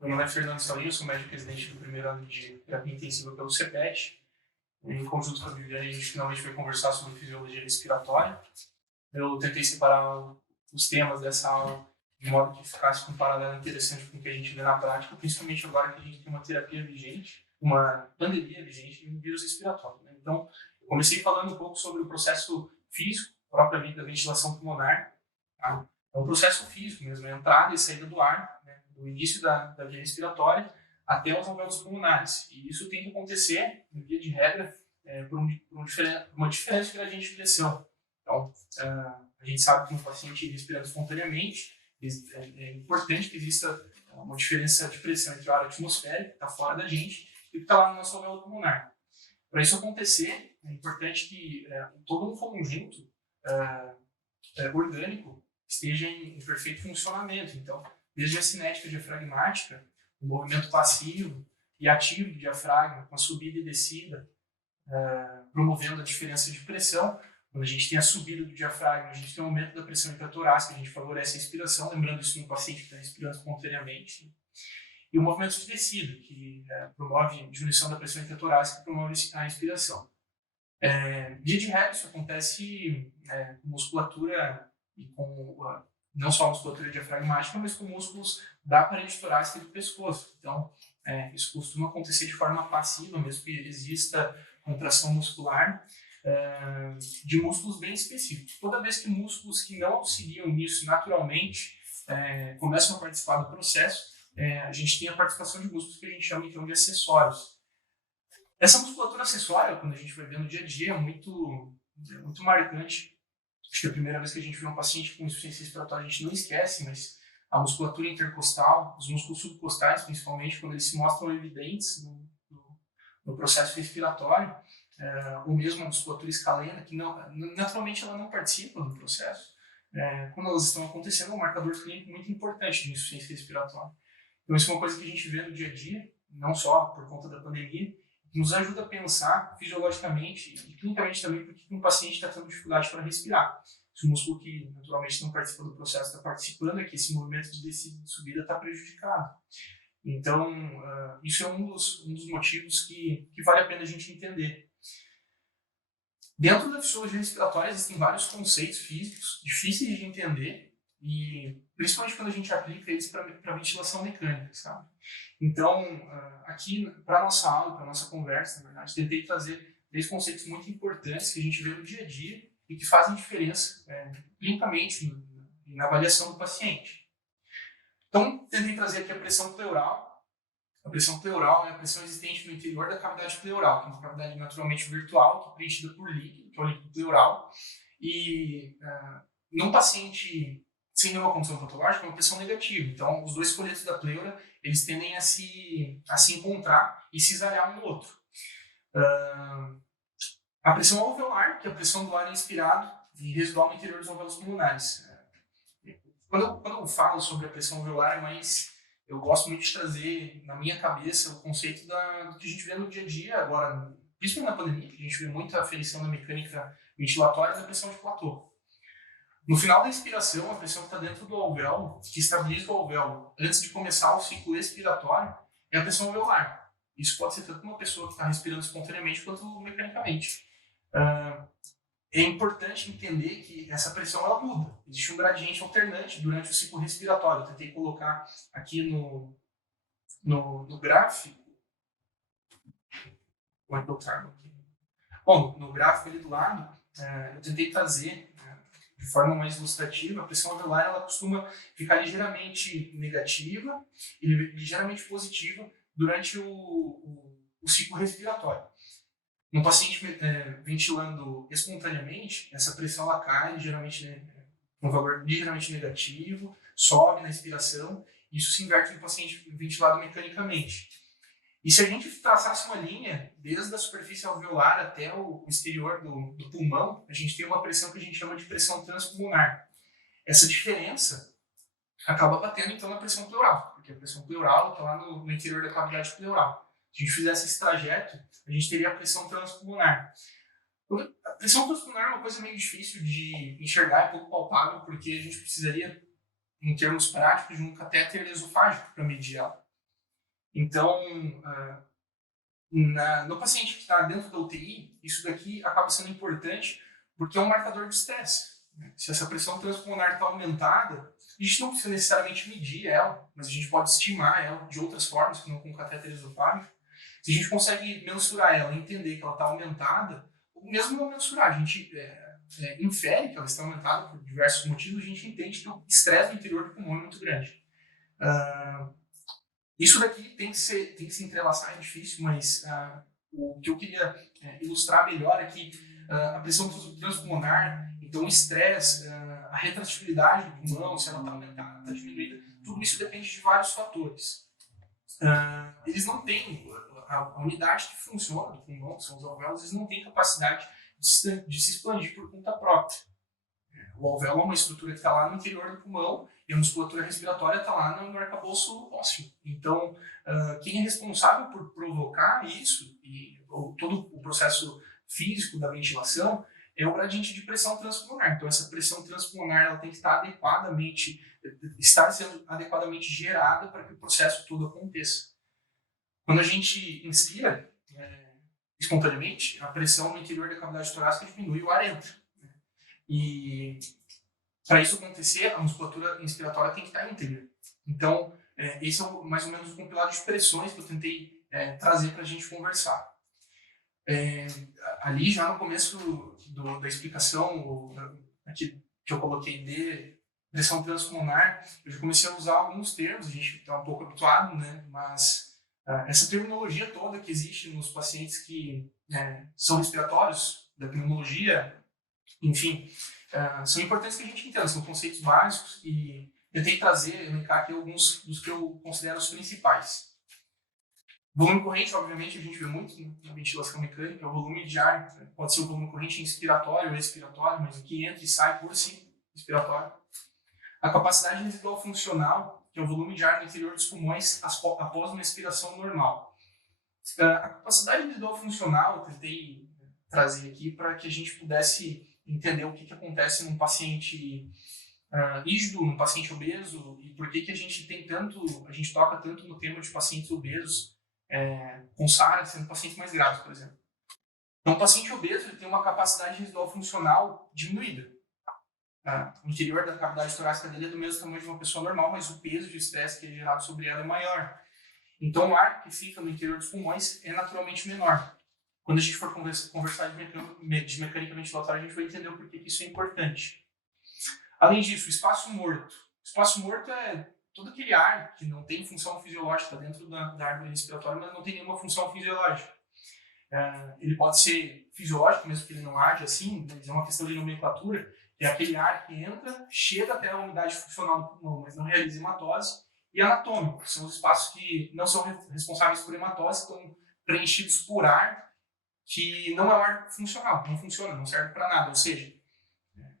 Meu nome é Fernando Salinho, sou médico residente do primeiro ano de terapia intensiva pelo CEPET. Em conjunto com a Viviane, a gente finalmente foi conversar sobre fisiologia respiratória. Eu tentei separar os temas dessa aula de modo que ficasse com um paralelo interessante com o que a gente vê na prática, principalmente agora que a gente tem uma terapia vigente, uma pandemia vigente e um vírus respiratório, né? Então, eu comecei falando um pouco sobre o processo físico, propriamente da ventilação pulmonar. Tá? É um processo físico mesmo, a entrada e saída do ar, né, do início da via respiratória até os alvéolos pulmonares. E isso tem que acontecer, em via de regra, por uma diferença de gradiente de pressão. Então, a gente sabe que um paciente respirando espontaneamente, é importante que exista uma diferença de pressão entre o ar atmosférico, que está fora da gente, e o que está lá no nosso alvéolo pulmonar. Para isso acontecer, é importante que todo um conjunto orgânico esteja em perfeito funcionamento. Então, desde a cinética diafragmática, o movimento passivo e ativo do diafragma, com a subida e descida, promovendo a diferença de pressão. Quando a gente tem a subida do diafragma, a gente tem um aumento da pressão intratorácica, a gente favorece a inspiração, lembrando isso no paciente que está respirando espontaneamente. E o movimento de descida, que promove a diminuição da pressão intratorácica e promove a inspiração. Via de regra, isso acontece com musculatura e com não só a musculatura diafragmática, mas com músculos da parede torácica e do pescoço. Então, isso costuma acontecer de forma passiva, mesmo que exista contração muscular de músculos bem específicos. Toda vez que músculos que não auxiliam nisso naturalmente começam a participar do processo, a gente tem a participação de músculos que a gente chama então de acessórios. Essa musculatura acessória, quando a gente vai ver no dia a dia, é muito marcante. Acho que a primeira vez que a gente vê um paciente com insuficiência respiratória, a gente não esquece, mas a musculatura intercostal, os músculos subcostais, principalmente, quando eles se mostram evidentes no processo respiratório, ou mesmo a musculatura escalena, que naturalmente ela não participa do processo, quando elas estão acontecendo, é um marcador clínico muito importante de insuficiência respiratória. Então, isso é uma coisa que a gente vê no dia a dia, não só por conta da pandemia, que nos ajuda a pensar fisiologicamente e clinicamente também porque um paciente está tendo dificuldade para respirar. Se o músculo que naturalmente não participa do processo está participando, é que esse movimento de descida e de subida está prejudicado. Então, isso é um dos motivos que vale a pena a gente entender. Dentro da fisiologia respiratória existem vários conceitos físicos difíceis de entender e principalmente quando a gente aplica eles para ventilação mecânica, sabe? Então, aqui para a nossa aula, para a nossa conversa, na verdade, tentei trazer 3 conceitos muito importantes que a gente vê no dia a dia e que fazem diferença clinicamente na avaliação do paciente. Então, tentei trazer aqui a pressão pleural. A pressão pleural é a pressão existente no interior da cavidade pleural, que é uma cavidade naturalmente virtual, que é preenchida por líquido, que é o líquido pleural. E num paciente sem nenhuma condição patológica, é uma pressão negativa. Então, os 2 coletos da pleura, eles tendem a se encontrar e cisalhar um no outro. A pressão alveolar, que é a pressão do ar inspirado e residual no interior dos alvéolos pulmonares. Quando eu falo sobre a pressão alveolar, eu gosto muito de trazer na minha cabeça o conceito do que a gente vê no dia a dia, agora, principalmente na pandemia, que a gente vê muita aferição na mecânica ventilatória da pressão de platô. No final da inspiração, a pressão que está dentro do alvéolo, que estabiliza o alvéolo antes de começar o ciclo expiratório, é a pressão alveolar. Isso pode ser tanto uma pessoa que está respirando espontaneamente quanto mecanicamente. É importante entender que essa pressão ela muda. Existe um gradiente alternante durante o ciclo respiratório. Eu tentei colocar aqui no gráfico. Como é que eu trago aqui? Bom, no gráfico ali do lado, eu tentei trazer de forma mais ilustrativa. A pressão alveolar ela costuma ficar ligeiramente negativa e ligeiramente positiva durante o ciclo respiratório. No paciente ventilando espontaneamente, essa pressão ela cai ligeiramente, um valor ligeiramente negativo, sobe na inspiração, e isso se inverte no paciente ventilado mecanicamente. E se a gente traçasse uma linha desde a superfície alveolar até o exterior do pulmão, a gente tem uma pressão que a gente chama de pressão transpulmonar. Essa diferença acaba batendo então na pressão pleural, porque a pressão pleural está lá no interior da cavidade pleural. Se a gente fizesse esse trajeto, a gente teria a pressão transpulmonar. A pressão transpulmonar é uma coisa meio difícil de enxergar, é pouco palpável, porque a gente precisaria, em termos práticos, de um catéter esofágico para medir ela. Então, no paciente que está dentro da UTI, isso daqui acaba sendo importante porque é um marcador de estresse. Se essa pressão transpulmonar está aumentada, a gente não precisa necessariamente medir ela, mas a gente pode estimar ela de outras formas, que não com catéter esofágico. Se a gente consegue mensurar ela e entender que ela está aumentada, ou mesmo não mensurar, a gente infere que ela está aumentada por diversos motivos, a gente entende que o estresse no interior do pulmão é muito grande. Isso daqui tem que se entrelaçar, é difícil, mas o que eu queria ilustrar melhor é que a pressão transpulmonar, então o estresse, a retransferibilidade do pulmão, se ela está aumentada, está diminuída, tudo isso depende de vários fatores. Eles não têm, a unidade que funciona do pulmão, que são os alvéolos, eles não têm capacidade de se expandir por conta própria. O alvéolo é uma estrutura que está lá no interior do pulmão e a musculatura respiratória está lá no arcabouço ósseo. Então, quem é responsável por provocar isso e todo o processo físico da ventilação é o gradiente de pressão transpulmonar. Então, essa pressão transpulmonar ela tem que estar sendo adequadamente gerada para que o processo todo aconteça. Quando a gente inspira espontaneamente, a pressão no interior da cavidade torácica diminui, o ar entra. E para isso acontecer, a musculatura inspiratória tem que estar íntegra. Então, esse é mais ou menos o compilado de expressões que eu tentei trazer para a gente conversar. Ali, já no começo da explicação aqui, que eu coloquei de pressão transpulmonar, eu já comecei a usar alguns termos, a gente está um pouco habituado, né? Mas essa terminologia toda que existe nos pacientes que são respiratórios, da pneumologia, enfim, são importantes que a gente entenda, são conceitos básicos e tentei elencar aqui alguns dos que eu considero os principais. Volume corrente, obviamente, a gente vê muito na ventilação mecânica, o volume de ar, pode ser o volume corrente inspiratório ou expiratório, mas o que entra e sai por si, expiratório. A capacidade residual funcional, que é o volume de ar no interior dos pulmões após uma expiração normal. A capacidade residual funcional, eu tentei trazer aqui para que a gente pudesse entender o que acontece num paciente rígido, num paciente obeso, e por que a gente toca tanto no tema de pacientes obesos com SARA, sendo pacientes mais graves, por exemplo. Então, o paciente obeso ele tem uma capacidade residual funcional diminuída. O interior da cavidade torácica dele é do mesmo tamanho de uma pessoa normal, mas o peso de estresse que é gerado sobre ela é maior. Então, o ar que fica no interior dos pulmões é naturalmente menor. Quando a gente for conversar de mecânica ventilatória, a gente vai entender o porquê que isso é importante. Além disso, o espaço morto. O espaço morto é todo aquele ar que não tem função fisiológica dentro da árvore respiratória, mas não tem nenhuma função fisiológica. Ele pode ser fisiológico, mesmo que ele não age assim, mas é uma questão de nomenclatura. É aquele ar que entra, chega até a umidade funcional do pulmão, mas não realiza hematose. E anatômico, são os espaços que não são responsáveis por hematose, estão preenchidos por ar que não é um ar funcional, não funciona, não serve para nada. Ou seja,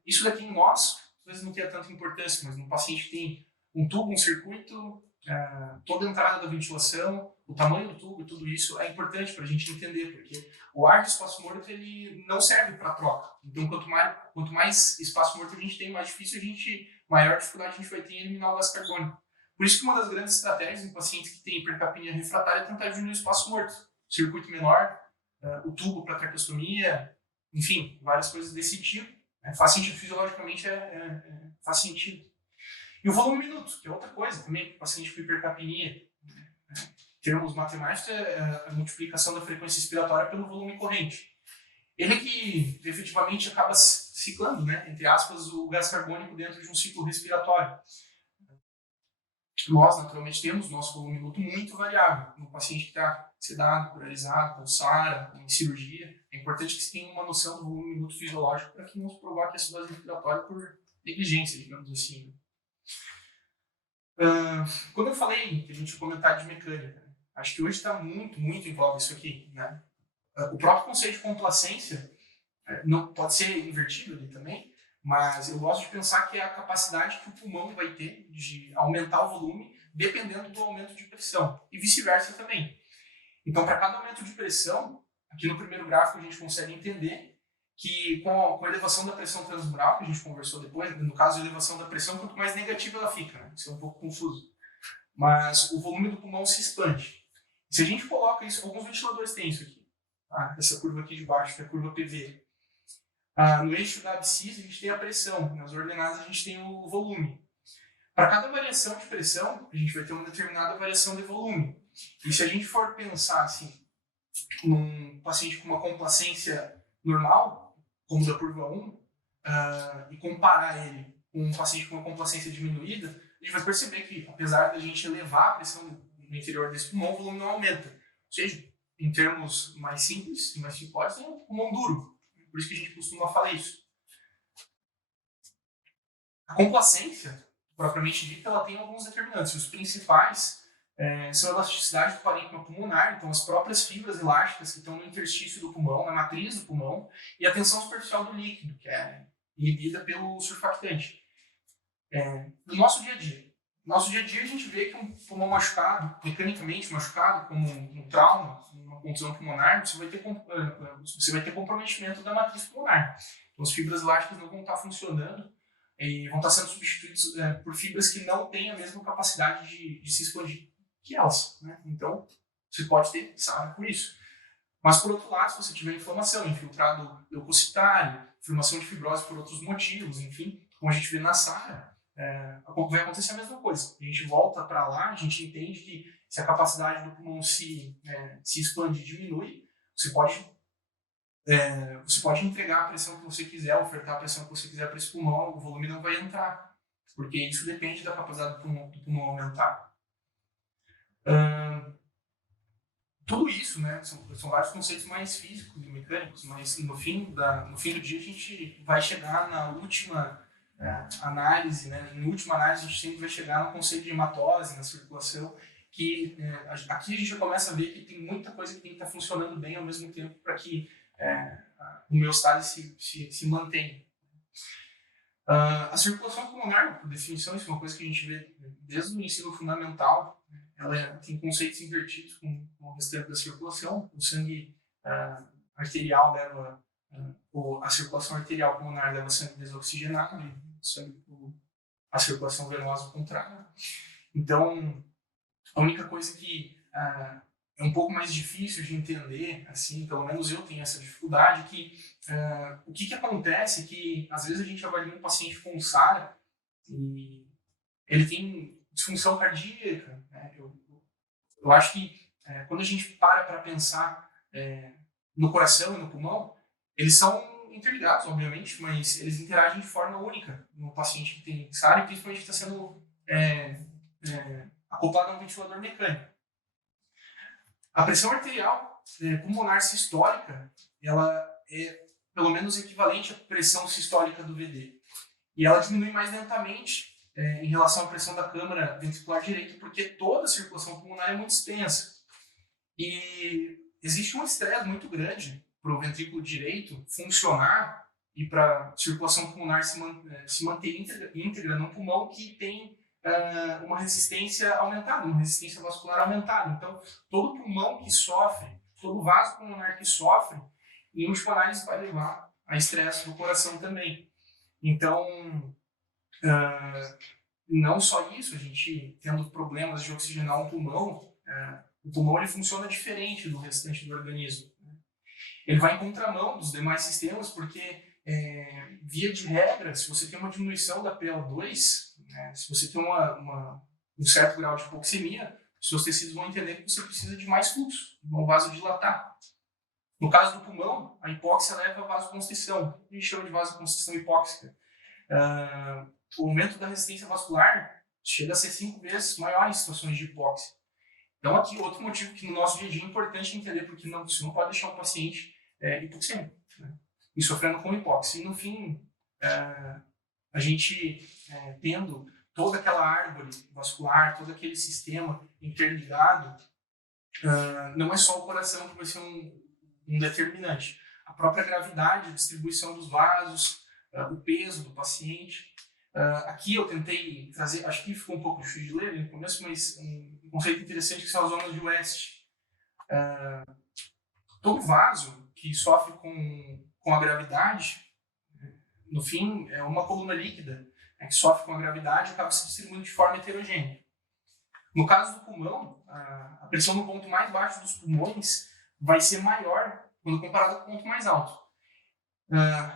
isso daqui em nós, às vezes não tem tanta importância, mas no paciente que tem um tubo, um circuito, toda a entrada da ventilação, o tamanho do tubo e tudo isso é importante para a gente entender, porque o ar de espaço morto ele não serve para troca. Então, quanto mais espaço morto a gente tem, mais difícil maior dificuldade a gente vai ter em eliminar o gás carbônico. Por isso que uma das grandes estratégias em pacientes que têm hipercapnia refratária é tentar diminuir o espaço morto. Circuito menor, o tubo para traqueostomia, enfim, várias coisas desse tipo. Faz sentido fisiologicamente, faz sentido. E o volume minuto, que é outra coisa também, paciente com hipercapnia. Termos matemáticos a multiplicação da frequência expiratória pelo volume corrente. Ele é que efetivamente acaba ciclando, né, entre aspas, o gás carbônico dentro de um ciclo respiratório. Nós, naturalmente, temos nosso volume minuto muito variável. No paciente que está sedado, pluralizado, com SARA, em cirurgia, é importante que se tenha uma noção do volume minuto fisiológico para que não se provoque acidose respiratória por negligência, digamos assim. Quando eu falei que a gente ia comentar de mecânica, acho que hoje está muito, muito em voga isso aqui, né? O próprio conceito de complacência não pode ser invertido ali também, mas eu gosto de pensar que é a capacidade que o pulmão vai ter de aumentar o volume dependendo do aumento de pressão, e vice-versa também. Então, para cada aumento de pressão, aqui no primeiro gráfico a gente consegue entender que com a elevação da pressão transmural, que a gente conversou depois, no caso a elevação da pressão, quanto mais negativa ela fica, né? Isso é um pouco confuso. Mas o volume do pulmão se expande. Se a gente coloca isso, alguns ventiladores têm isso aqui, tá? Essa curva aqui de baixo, que é a curva PV. No eixo da abscissa, a gente tem a pressão, nas ordenadas a gente tem o volume. Para cada variação de pressão, a gente vai ter uma determinada variação de volume. E se a gente for pensar assim, num paciente com uma complacência normal, como da curva 1, e comparar ele com um paciente com uma complacência diminuída, a gente vai perceber que, apesar da gente elevar a pressão no interior desse pulmão, o volume não aumenta. Ou seja, em termos mais simples e mais simplórios, é um pulmão duro. Por isso que a gente costuma falar isso. A complacência, propriamente dita, ela tem alguns determinantes. Os principais são a elasticidade do parênquima pulmonar, então as próprias fibras elásticas que estão no interstício do pulmão, na matriz do pulmão, e a tensão superficial do líquido, que é inibida pelo surfactante. No nosso dia a dia. No nosso dia a dia, a gente vê que um pulmão machucado, mecanicamente machucado, como um trauma, uma contusão pulmonar, você vai ter comprometimento da matriz pulmonar. Então, as fibras elásticas não vão estar funcionando e vão estar sendo substituídos por fibras que não têm a mesma capacidade de se expandir que elas, né? Então, você pode ter SARA por isso. Mas, por outro lado, se você tiver inflamação, infiltrado leucocitário, formação de fibrose por outros motivos, enfim, como a gente vê na SARA, vai acontecer a mesma coisa. A gente volta para lá, a gente entende que se a capacidade do pulmão se expande e diminui, você pode entregar a pressão que você quiser, ofertar a pressão que você quiser para esse pulmão, o volume não vai entrar, porque isso depende da capacidade do pulmão aumentar. Tudo isso, né, são vários conceitos mais físicos e mecânicos, mas no fim do dia a gente vai chegar na última análise, né, em última análise a gente sempre vai chegar no conceito de hematose na circulação, que aqui a gente já começa a ver que tem muita coisa que tem que estar funcionando bem ao mesmo tempo para que a homeostase se mantenha. A circulação pulmonar, por definição, isso é uma coisa que a gente vê desde o ensino fundamental. Ela tem conceitos invertidos com o restante da circulação. O sangue arterial leva, a circulação arterial pulmonar leva sangue desoxigenado e a circulação venosa ao contrário. Então, a única coisa que é um pouco mais difícil de entender, assim, pelo menos eu tenho essa dificuldade, que o que acontece é que às vezes a gente avalia um paciente com SARA e ele tem disfunção cardíaca, né? Eu acho que quando a gente para pensar no coração e no pulmão, eles são interligados, obviamente, mas eles interagem de forma única no paciente que tem SARA e principalmente que está sendo acoplado a um ventilador mecânico. A pressão arterial pulmonar sistólica, ela é pelo menos equivalente à pressão sistólica do VD. E ela diminui mais lentamente em relação à pressão da câmara ventricular direita, porque toda a circulação pulmonar é muito extensa. E existe um estresse muito grande para o ventrículo direito funcionar e para a circulação pulmonar se manter íntegra num pulmão que tem uma resistência aumentada, uma resistência vascular aumentada. Então, todo pulmão que sofre, todo vaso pulmonar que sofre, em última análise vai levar a estresse do coração também. Então, não só isso, a gente tendo problemas de oxigenar um pulmão, o pulmão ele funciona diferente do restante do organismo. Ele vai em contramão dos demais sistemas, porque, via de regra, se você tem uma diminuição da PO2, se você tem um certo grau de hipoxemia, seus tecidos vão entender que você precisa de mais fluxo, vão vasodilatar. No caso do pulmão, a hipóxia leva a vasoconstrição, a gente chama de vasoconstrição hipóxica. O aumento da resistência vascular chega a ser 5 vezes maior em situações de hipóxia. Então, aqui, outro motivo que no nosso dia a dia é importante entender, porque você não pode deixar o paciente hipoxêmico, né, e sofrendo com hipóxia. E, no fim, a gente tendo toda aquela árvore vascular, todo aquele sistema interligado, não é só o coração que vai ser um determinante. A própria gravidade, a distribuição dos vasos, o peso do paciente. Aqui eu tentei trazer, acho que ficou um pouco difícil de ler no começo, mas um conceito interessante que são as zonas de West. Todo vaso que sofre com a gravidade, no fim, é uma coluna líquida que sofre com a gravidade e acaba se distribuindo de forma heterogênea. No caso do pulmão, a pressão no ponto mais baixo dos pulmões vai ser maior quando comparado com o ponto mais alto.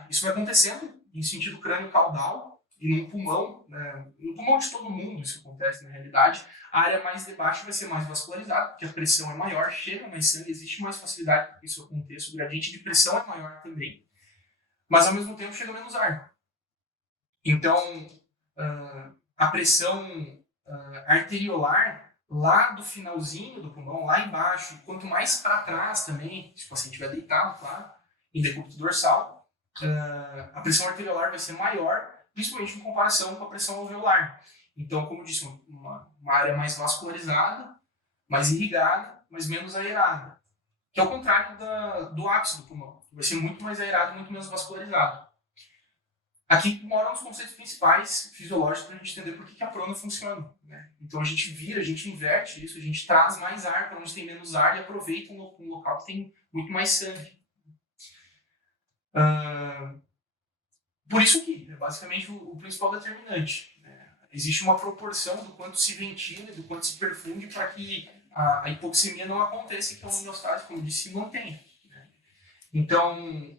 Isso vai acontecendo em sentido crânio-caudal e no pulmão de todo mundo isso acontece na realidade. A área mais de baixo vai ser mais vascularizada, porque a pressão é maior, chega mais sangue, existe mais facilidade para que isso aconteça, o gradiente de pressão é maior também, mas ao mesmo tempo chega menos ar. Então, a pressão arteriolar lá do finalzinho do pulmão, lá embaixo, e quanto mais para trás também, se o paciente estiver deitado, claro, em decúbito dorsal, a pressão arteriolar vai ser maior, principalmente em comparação com a pressão alveolar. Então, como eu disse, uma área mais vascularizada, mais irrigada, mas menos aerada. Que é o contrário do ápice do pulmão. Vai ser muito mais aerado e muito menos vascularizado. Aqui moram os conceitos principais fisiológicos para a gente entender por que a prona funciona. Né? Então a gente inverte isso, a gente traz mais ar para onde tem menos ar e aproveita um local que tem muito mais sangue. Por isso que é basicamente o principal determinante. Né? Existe uma proporção do quanto se ventila e do quanto se perfunde para que a hipoxemia não aconteça e que a homeostase, como eu disse, se mantenha. Né? Então,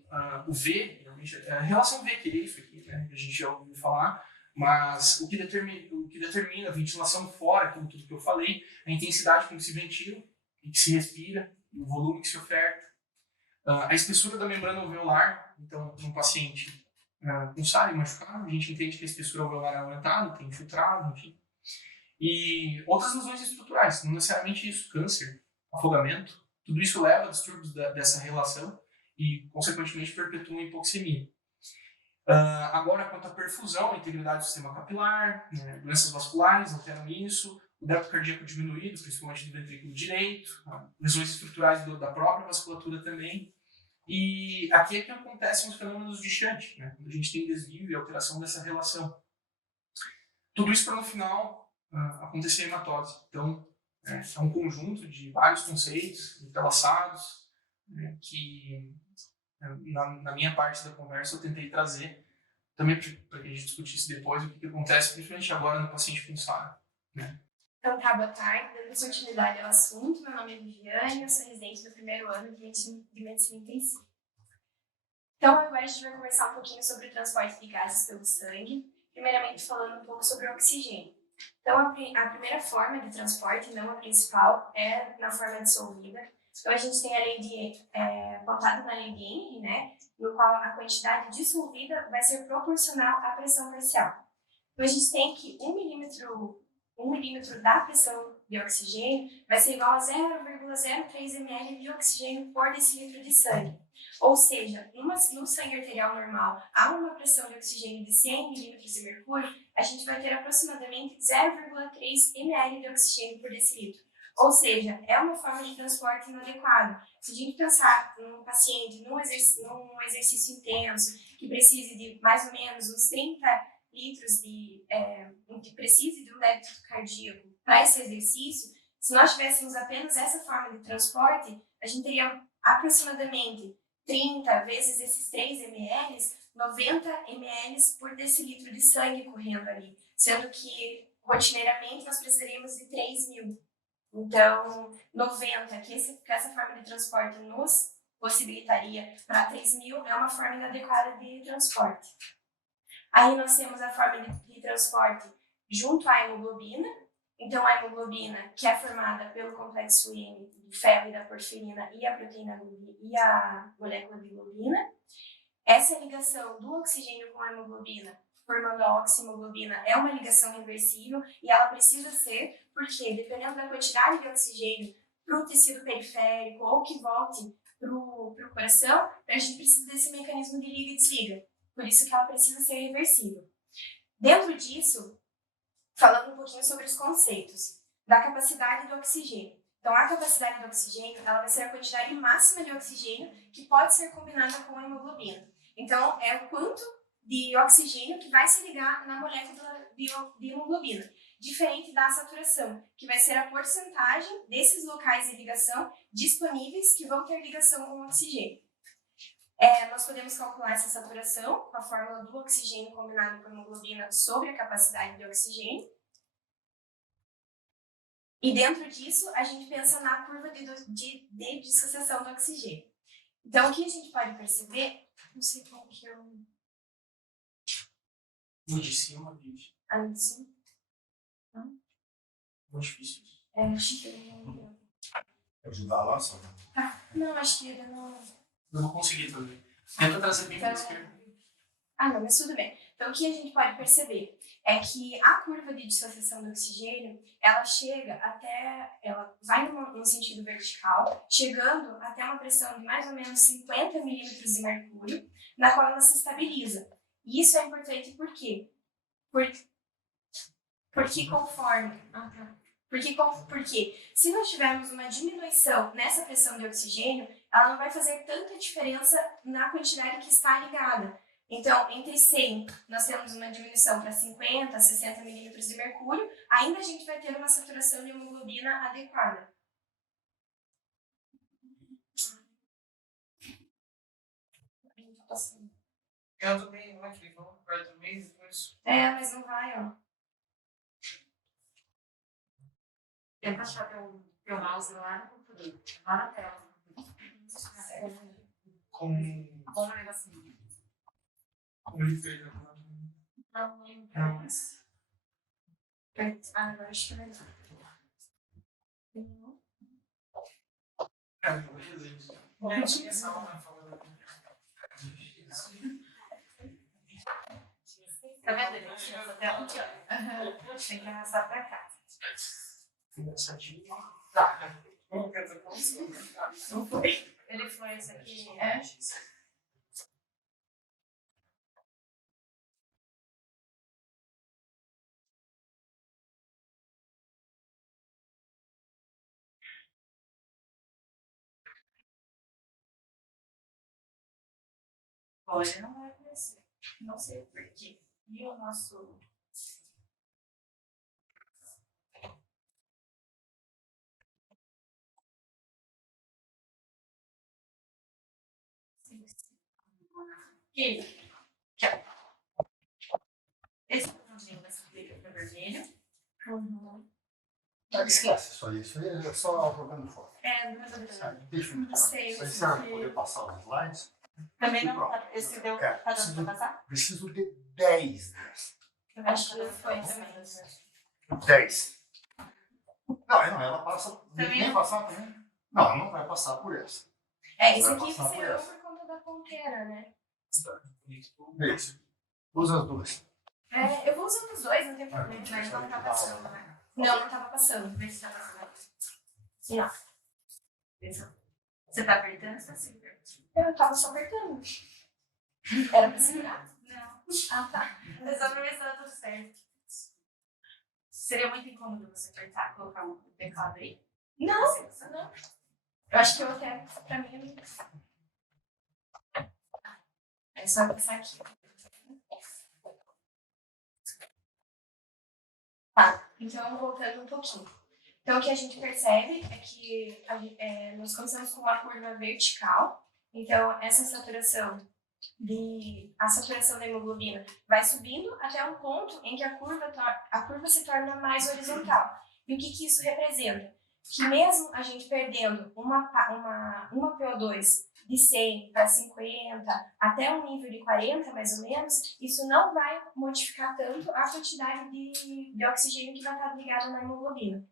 o V, realmente, a relação V-querejo aqui, né, que a gente já ouviu falar, mas o que determina a ventilação fora, como tudo que eu falei, a intensidade com que se ventila e que se respira, o volume que se oferta, a espessura da membrana alveolar. Então, um paciente com SARI machucado, a gente entende que a espessura alveolar é aumentada, tem infiltrado, enfim. E outras lesões estruturais, não necessariamente isso, câncer, afogamento, tudo isso leva a distúrbios dessa relação e, consequentemente, perpetua a hipoxemia. Agora, quanto à perfusão, a integridade do sistema capilar, né, doenças vasculares alteram isso, o débito cardíaco diminuído, principalmente do ventrículo direito, lesões estruturais da própria vasculatura também. E aqui é que acontecem os fenômenos de Shunt, né, quando a gente tem desvio e alteração dessa relação. Tudo isso para, no final, acontecer a hematose. Então, é um conjunto de vários conceitos entrelaçados, né, que, na minha parte da conversa, eu tentei trazer também para que a gente discutisse depois o que acontece, principalmente agora no paciente com SARA. Né? Então, tá, boa tarde. Dando continuidade ao assunto, meu nome é Viviane, eu sou residente do primeiro ano de Medicina Intensiva. Então, agora a gente vai conversar um pouquinho sobre o transporte de gases pelo sangue, primeiramente falando um pouco sobre o oxigênio. Então, a primeira forma de transporte, não a principal, é na forma dissolvida. Então, a gente tem a lei pautada na lei de Henry, né, no qual a quantidade dissolvida vai ser proporcional à pressão parcial. Então, a gente tem que 1 milímetro da pressão de oxigênio vai ser igual a 0,03 ml de oxigênio por decilitro de sangue. Ou seja, no sangue arterial normal, a uma pressão de oxigênio de 100 milímetros de mercúrio, a gente vai ter aproximadamente 0,3 ml de oxigênio por decilitro. Ou seja, é uma forma de transporte inadequada. Se a gente pensar num paciente, num exercício intenso, que precise de mais ou menos uns 30 litros que precise de um débito cardíaco para esse exercício, se nós tivéssemos apenas essa forma de transporte, a gente teria aproximadamente 30 vezes esses 3 ml, 90 ml por decilitro de sangue correndo ali, sendo que rotineiramente nós precisaríamos de 3.000. Então, 90, que essa forma de transporte nos possibilitaria para 3.000, é uma forma inadequada de transporte. Aí nós temos a forma de transporte junto à hemoglobina. Então, a hemoglobina, que é formada pelo complexo M do ferro e da porfirina e a proteína e a molécula de globina. Essa ligação do oxigênio com a hemoglobina, formando a oxihemoglobina, é uma ligação reversível e ela precisa ser, porque dependendo da quantidade de oxigênio para o tecido periférico ou que volte para o coração, a gente precisa desse mecanismo de liga e desliga. Por isso que ela precisa ser reversível. Dentro disso, falando um pouquinho sobre os conceitos da capacidade do oxigênio. Então, a capacidade do oxigênio ela vai ser a quantidade máxima de oxigênio que pode ser combinada com a hemoglobina. Então, é o quanto de oxigênio que vai se ligar na molécula de hemoglobina, diferente da saturação, que vai ser a porcentagem desses locais de ligação disponíveis que vão ter ligação com o oxigênio. Nós podemos calcular essa saturação com a fórmula do oxigênio combinado com a hemoglobina sobre a capacidade de oxigênio. E dentro disso, a gente pensa na curva de dissociação do oxigênio. Então, o que a gente pode perceber, não sei como que eu... No de cima, bicho. Ah, de cima? Muito difícil. Acho que eu não... Ajudar lá, só. Não, acho que eu não... Eu não consegui também. Tenta trazer bem para a esquerda. Não, mas tudo bem. Então, o que a gente pode perceber é que a curva de dissociação do oxigênio, ela chega até, ela vai num sentido vertical, chegando até uma pressão de mais ou menos 50 milímetros de mercúrio, na qual ela se estabiliza. E isso é importante por quê? Porque conforme... Porque se nós tivermos uma diminuição nessa pressão de oxigênio, ela não vai fazer tanta diferença na quantidade que está ligada. Então, entre 100, nós temos uma diminuição para 50, 60 milímetros de mercúrio, ainda a gente vai ter uma saturação de hemoglobina adequada. Eu também, não é que vão para também depois. Mas não vai, ó. Tenta achar teu mouse lá no computador, lá na tela. Com Com o negocinho. o livro. Não. Agora acho que é melhor. Tá vendo? Ele tinha essa tela aqui, ó. Tem que arrastar pra cá. Tá. Não foi. Ele foi esse aqui. Hoje não vai aparecer. Não sei porquê. E o nosso... Esse botãozinho vai subir para vermelho. Esquece isso aí é só jogando fora. Não é Sabe? Deixa eu Não sei. Vocês sabem poder passar os slides? Também não. Esse deu. Tá dando pra passar? Preciso de 10 dessas. Eu acho que foi também. 10. Não, ela passa. Também Nem não. passar também? Não, ela não vai passar por essa. Isso Vai aqui passar por será essa. por conta da ponteira, né? Isso. Usa as duas. Eu vou usando os dois, não tem problema. Mas não tá passando, né? Não tava passando. Vê se tá passando. Não. Você tá apertando? Você tá segurando? Eu tava só apertando. Era pra segurar? Não. Tá. É só pra ver se tá tudo certo. Seria muito incômodo você apertar, colocar um teclado aí? Não. Eu acho que eu até, pra mim, é só passar aqui. Tá, então voltando um pouquinho. Então o que a gente percebe é que nós começamos com uma curva vertical. Então essa saturação da hemoglobina vai subindo até um ponto em que a curva se torna mais horizontal. E o que isso representa? Que mesmo a gente perdendo uma PO2 de 100 para 50, até um nível de 40 mais ou menos, isso não vai modificar tanto a quantidade de oxigênio que vai estar ligado na hemoglobina.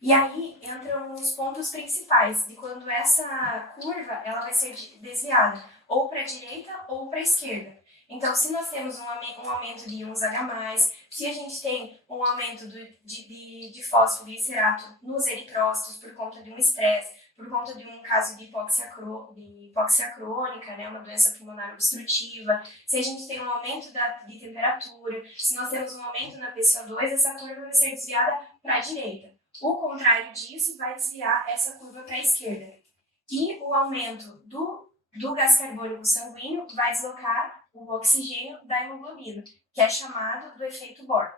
E aí entram os pontos principais de quando essa curva ela vai ser desviada ou para a direita ou para a esquerda. Então, se nós temos um aumento de íons H+, se a gente tem um aumento de fósforo e cerato nos eritrócitos por conta de um estresse, por conta de um caso de hipóxia crônica, né, uma doença pulmonar obstrutiva, se a gente tem um aumento de temperatura, se nós temos um aumento na PCO2, essa curva vai ser desviada para a direita. O contrário disso vai desviar essa curva para a esquerda. E o aumento do gás carbônico sanguíneo vai deslocar o oxigênio da hemoglobina, que é chamado do efeito Bohr.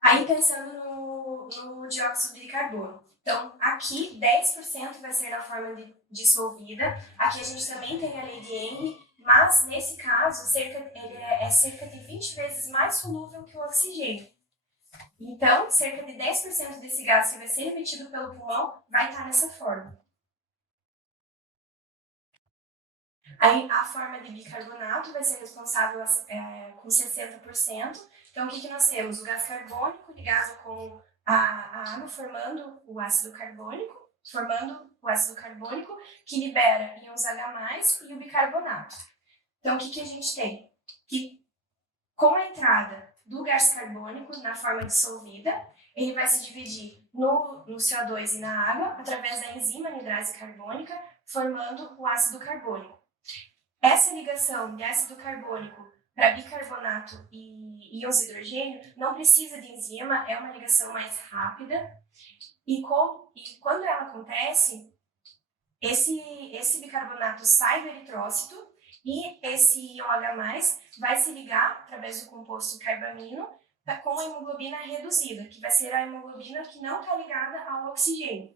Aí pensando no dióxido de carbono. Então, aqui 10% vai ser na forma dissolvida. Aqui a gente também tem a lei de Henry Mas, nesse caso, ele é cerca de 20 vezes mais solúvel que o oxigênio. Então, cerca de 10% desse gás que vai ser emitido pelo pulmão vai estar nessa forma. Aí, a forma de bicarbonato vai ser responsável com 60%. Então, o que nós temos? O gás carbônico ligado com a água, formando o ácido carbônico, que libera íons H+, e o bicarbonato. Então, o que a gente tem? Que com a entrada do gás carbônico na forma dissolvida, ele vai se dividir no CO2 e na água, através da enzima anidrase carbônica, formando o ácido carbônico. Essa ligação de ácido carbônico para bicarbonato e íons de hidrogênio não precisa de enzima, é uma ligação mais rápida. E quando ela acontece, esse bicarbonato sai do eritrócito e esse íon H+, vai se ligar através do composto carbamino com a hemoglobina reduzida, que vai ser a hemoglobina que não está ligada ao oxigênio,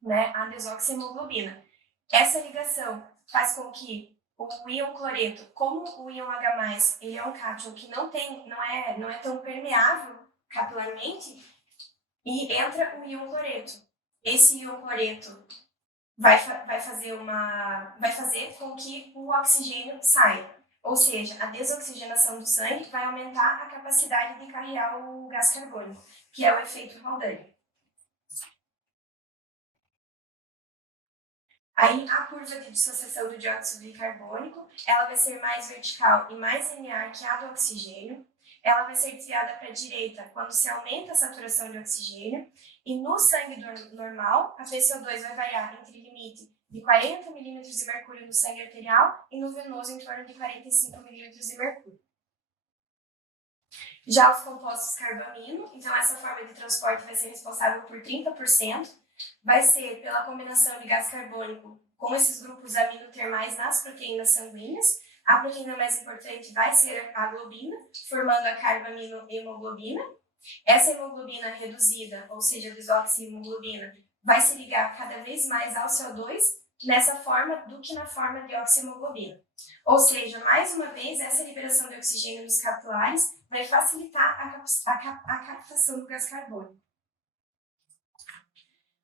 né? A desoxihemoglobina. Essa ligação faz com que o íon cloreto, como o íon H+, ele é um cátion que não é tão permeável capilarmente, e entra o íon cloreto. Esse íon cloreto vai fazer com que o oxigênio saia. Ou seja, a desoxigenação do sangue vai aumentar a capacidade de carregar o gás carbônico, que é o efeito Haldane. Aí, a curva de dissociação do dióxido de carbônico, ela vai ser mais vertical e mais linear que a do oxigênio. Ela vai ser desviada para a direita quando se aumenta a saturação de oxigênio. E no sangue normal, a PCO2 vai variar entre limite de 40 milímetros de mercúrio no sangue arterial e no venoso em torno de 45 milímetros de mercúrio. Já os compostos carbamino, então essa forma de transporte vai ser responsável por 30%, vai ser pela combinação de gás carbônico com esses grupos aminotermais nas proteínas sanguíneas. A proteína mais importante vai ser a globina, formando a carbaminohemoglobina. Essa hemoglobina reduzida, ou seja, a desoxihemoglobina, vai se ligar cada vez mais ao CO2 nessa forma do que na forma de oxihemoglobina. Ou seja, mais uma vez, essa liberação de oxigênio nos capilares vai facilitar a captação do gás carbônico.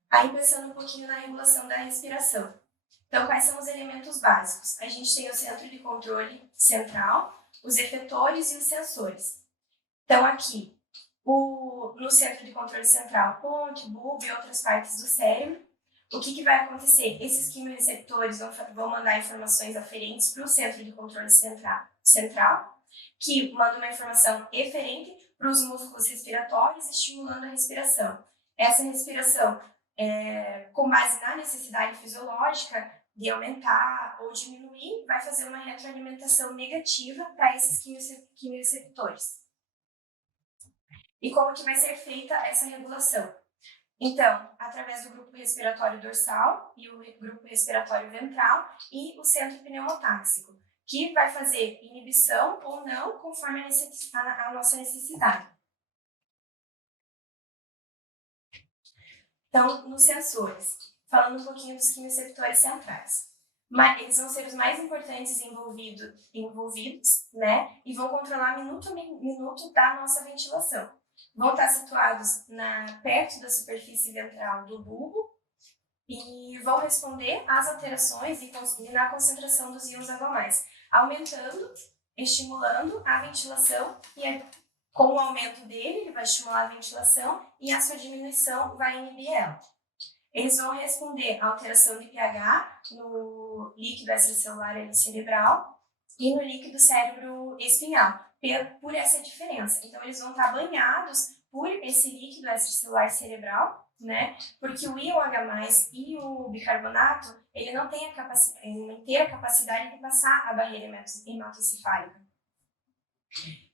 Aí, pensando um pouquinho na regulação da respiração. Então, quais são os elementos básicos? A gente tem o centro de controle central, os efetores e os sensores. Então, aqui, no centro de controle central, ponte, bulbo e outras partes do cérebro. O que vai acontecer? Esses quimiorreceptores vão mandar informações aferentes para o centro de controle central, que manda uma informação eferente para os músculos respiratórios, estimulando a respiração. Essa respiração, com base na necessidade fisiológica de aumentar ou diminuir, vai fazer uma retroalimentação negativa para esses quimiorreceptores. E como que vai ser feita essa regulação? Então, através do grupo respiratório dorsal e o grupo respiratório ventral e o centro pneumotáxico, que vai fazer inibição ou não conforme a nossa necessidade. Então, nos sensores, falando um pouquinho dos quimiorreceptores centrais. Eles vão ser os mais importantes envolvidos, né? E vão controlar minuto a minuto da nossa ventilação. Vão estar situados perto da superfície ventral do bulbo e vão responder às alterações e na concentração dos íons H+, aumentando, estimulando a ventilação e com o aumento dele, ele vai estimular a ventilação e a sua diminuição vai inibir ela. Eles vão responder à alteração de pH no líquido extracelular cerebral e no líquido cérebro espinhal, por essa diferença. Então, eles vão estar banhados por esse líquido extracelular cerebral, né? Porque o íon H+, e o bicarbonato, ele não tem uma inteira capacidade de passar a barreira hematoencefálica.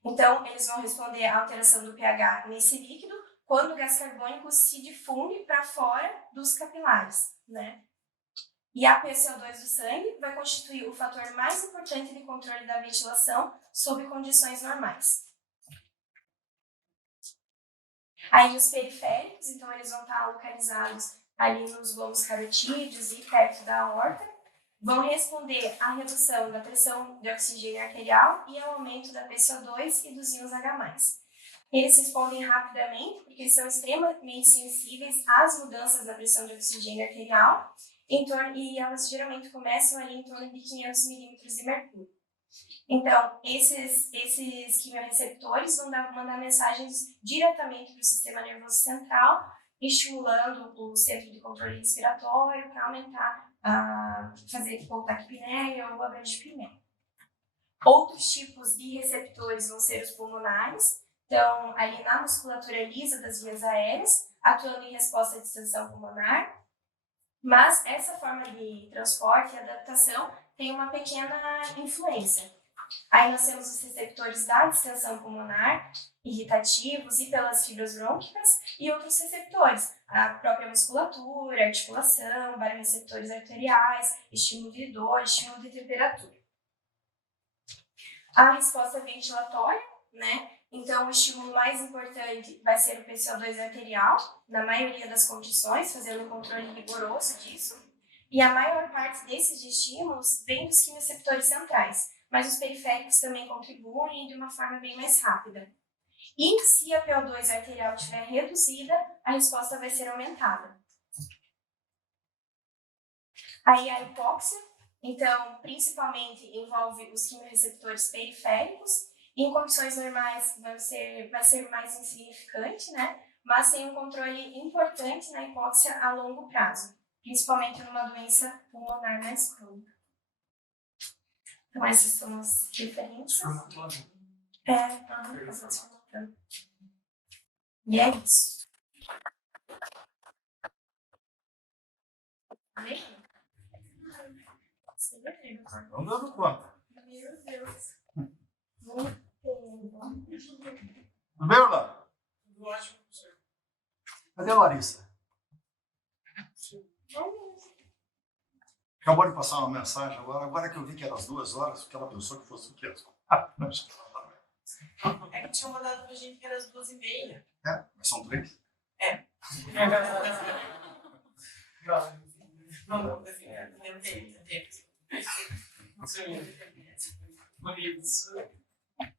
Então, eles vão responder à alteração do pH nesse líquido quando o gás carbônico se difunde para fora dos capilares, né? E a PCO2 do sangue vai constituir o fator mais importante de controle da ventilação sob condições normais. Aí os periféricos, então eles vão estar localizados ali nos globos carotídeos e perto da aorta. vão responder à redução da pressão de oxigênio arterial e ao aumento da PCO2 e dos íons H+. Eles respondem rapidamente porque eles são extremamente sensíveis às mudanças na pressão de oxigênio arterial e elas geralmente começam ali em torno de 500 milímetros de mercúrio. Então, esses quimiorreceptores vão mandar mensagens diretamente para o sistema nervoso central, estimulando o centro de controle respiratório para aumentar, fazer voltar a taquipneia ou a bradipneia. Outros tipos de receptores vão ser os pulmonares, então, ali na musculatura lisa das vias aéreas, atuando em resposta à distensão pulmonar, mas essa forma de transporte e adaptação tem uma pequena influência. Aí nós temos os receptores da distensão pulmonar, irritativos e pelas fibras brônquicas, e outros receptores, a própria musculatura, articulação, baroreceptores arteriais, estímulo de dor, estímulo de temperatura. A resposta ventilatória, né? Então, o estímulo mais importante vai ser o PCO2 arterial, na maioria das condições, fazendo um controle rigoroso disso. E a maior parte desses estímulos vem dos quimioreceptores centrais, mas os periféricos também contribuem de uma forma bem mais rápida. E se a PO2 arterial estiver reduzida, a resposta vai ser aumentada. Aí a hipóxia, então, principalmente envolve os quimioreceptores periféricos. Em condições normais vai ser mais insignificante, né? Mas tem um controle importante na hipóxia a longo prazo, principalmente numa doença pulmonar mais crônica. Então essas são as referências. E é isso. Amém? Não dando conta. Meu Deus. Tudo bem, Orlando? Tudo ótimo, professor. Cadê a Larissa? Acabou de passar uma mensagem agora que eu vi que era às 2 horas, porque ela pensou que fosse o quê? É que tinham mandado pra gente que era às 2h30. É, mas são 3. Não, tem tempo.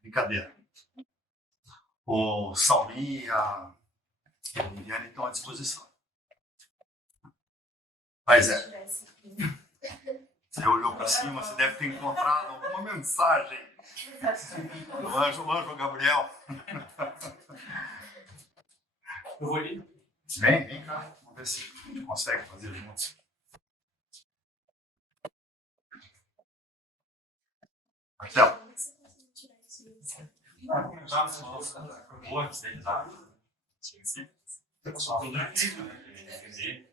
Brincadeira. O Salmi e a Viviane estão à disposição. Mas você olhou para cima, você deve ter encontrado alguma mensagem do anjo Gabriel. Eu vou ali. Vem cá, vamos ver se a gente consegue fazer juntos. Marcelo.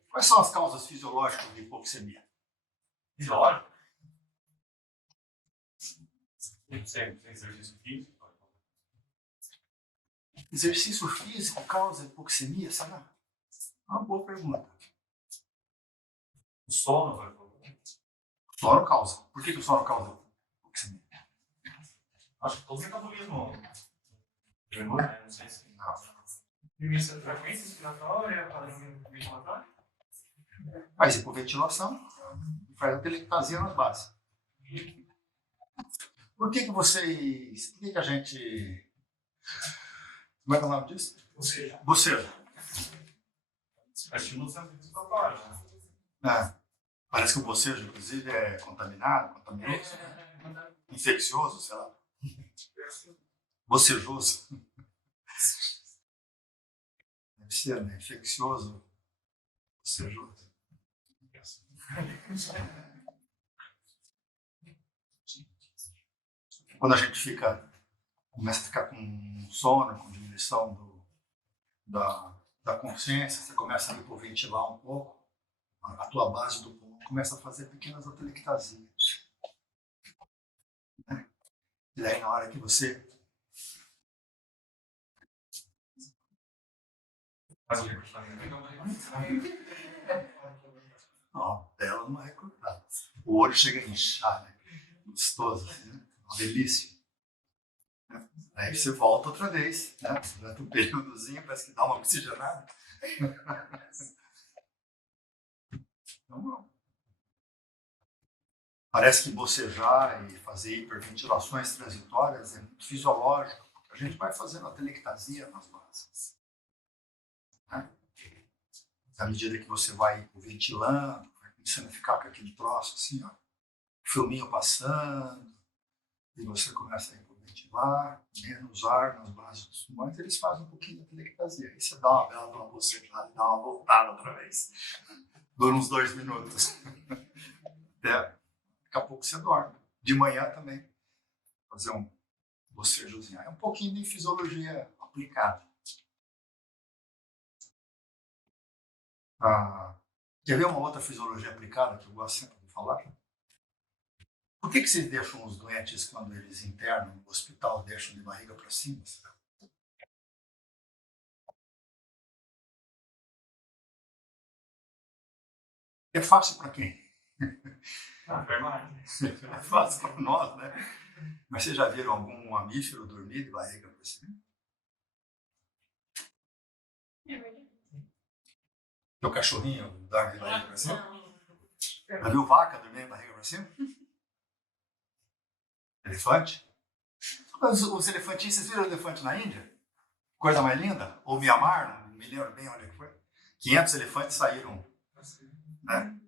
Quais são as causas fisiológicas de hipoxemia? Fisiológico? Exercício físico. Exercício físico causa hipoxemia, será? É uma boa pergunta. O sono vai falar. O sono causa. Por que o sono causa hipoxemia? Acho que todo metabolismo diminui, né? Não sei se. Diminuição de frequência respiratória, padrão ventilatório. Faz hipoventilação e faz a telectasia nas bases. Por que a gente... Como é que é o nome disso? Boceja. Boceja. Estímulo respiratório. Parece que o bocejo, inclusive, é contaminado, contaminoso, infeccioso, sei lá. Bocejoso. Deve ser, né? Infeccioso, bocejoso. Quando a gente começa a ficar com sono, com diminuição da consciência, você começa a hipoventilar um pouco, a tua base do pulmão começa a fazer pequenas atelectasias. Né? E daí na hora que você... Não, ela não é recrutada. O olho chega a inchar, né? Gostoso, assim, né? Uma delícia. Aí você volta outra vez, né? Durante um períodozinho, parece que dá uma oxigenada. Então, não. Parece que bocejar e fazer hiperventilações transitórias é muito fisiológico, porque a gente vai fazendo a telectasia nas bases. Né? À medida que você vai ventilando, vai começando a ficar com aquele troço assim, ó, filminho passando, e você começa a hiperventilar, menos ar nas bases dos pulmões, eles fazem um pouquinho de telectasia. Aí você dá uma bela para bocejada, dá uma voltada outra vez. Dura uns 2 minutos. Até daqui a pouco você dorme. De manhã também, fazer um bocejozinho. É um pouquinho de fisiologia aplicada. Quer ver uma outra fisiologia aplicada que eu gosto sempre de falar? Por que vocês deixam os doentes, quando eles internam no hospital, deixam de barriga para cima? É fácil para quem? É fácil para nós, né? Mas vocês já viram algum mamífero dormir de barriga para cima? Teu cachorrinho dorme de barriga para cima? Já viu vaca dormir de barriga para cima? Elefante? Os elefantinhos, vocês viram o elefante na Índia? Coisa mais linda? Ou Mianmar, não me lembro bem onde foi. 500 elefantes saíram, né?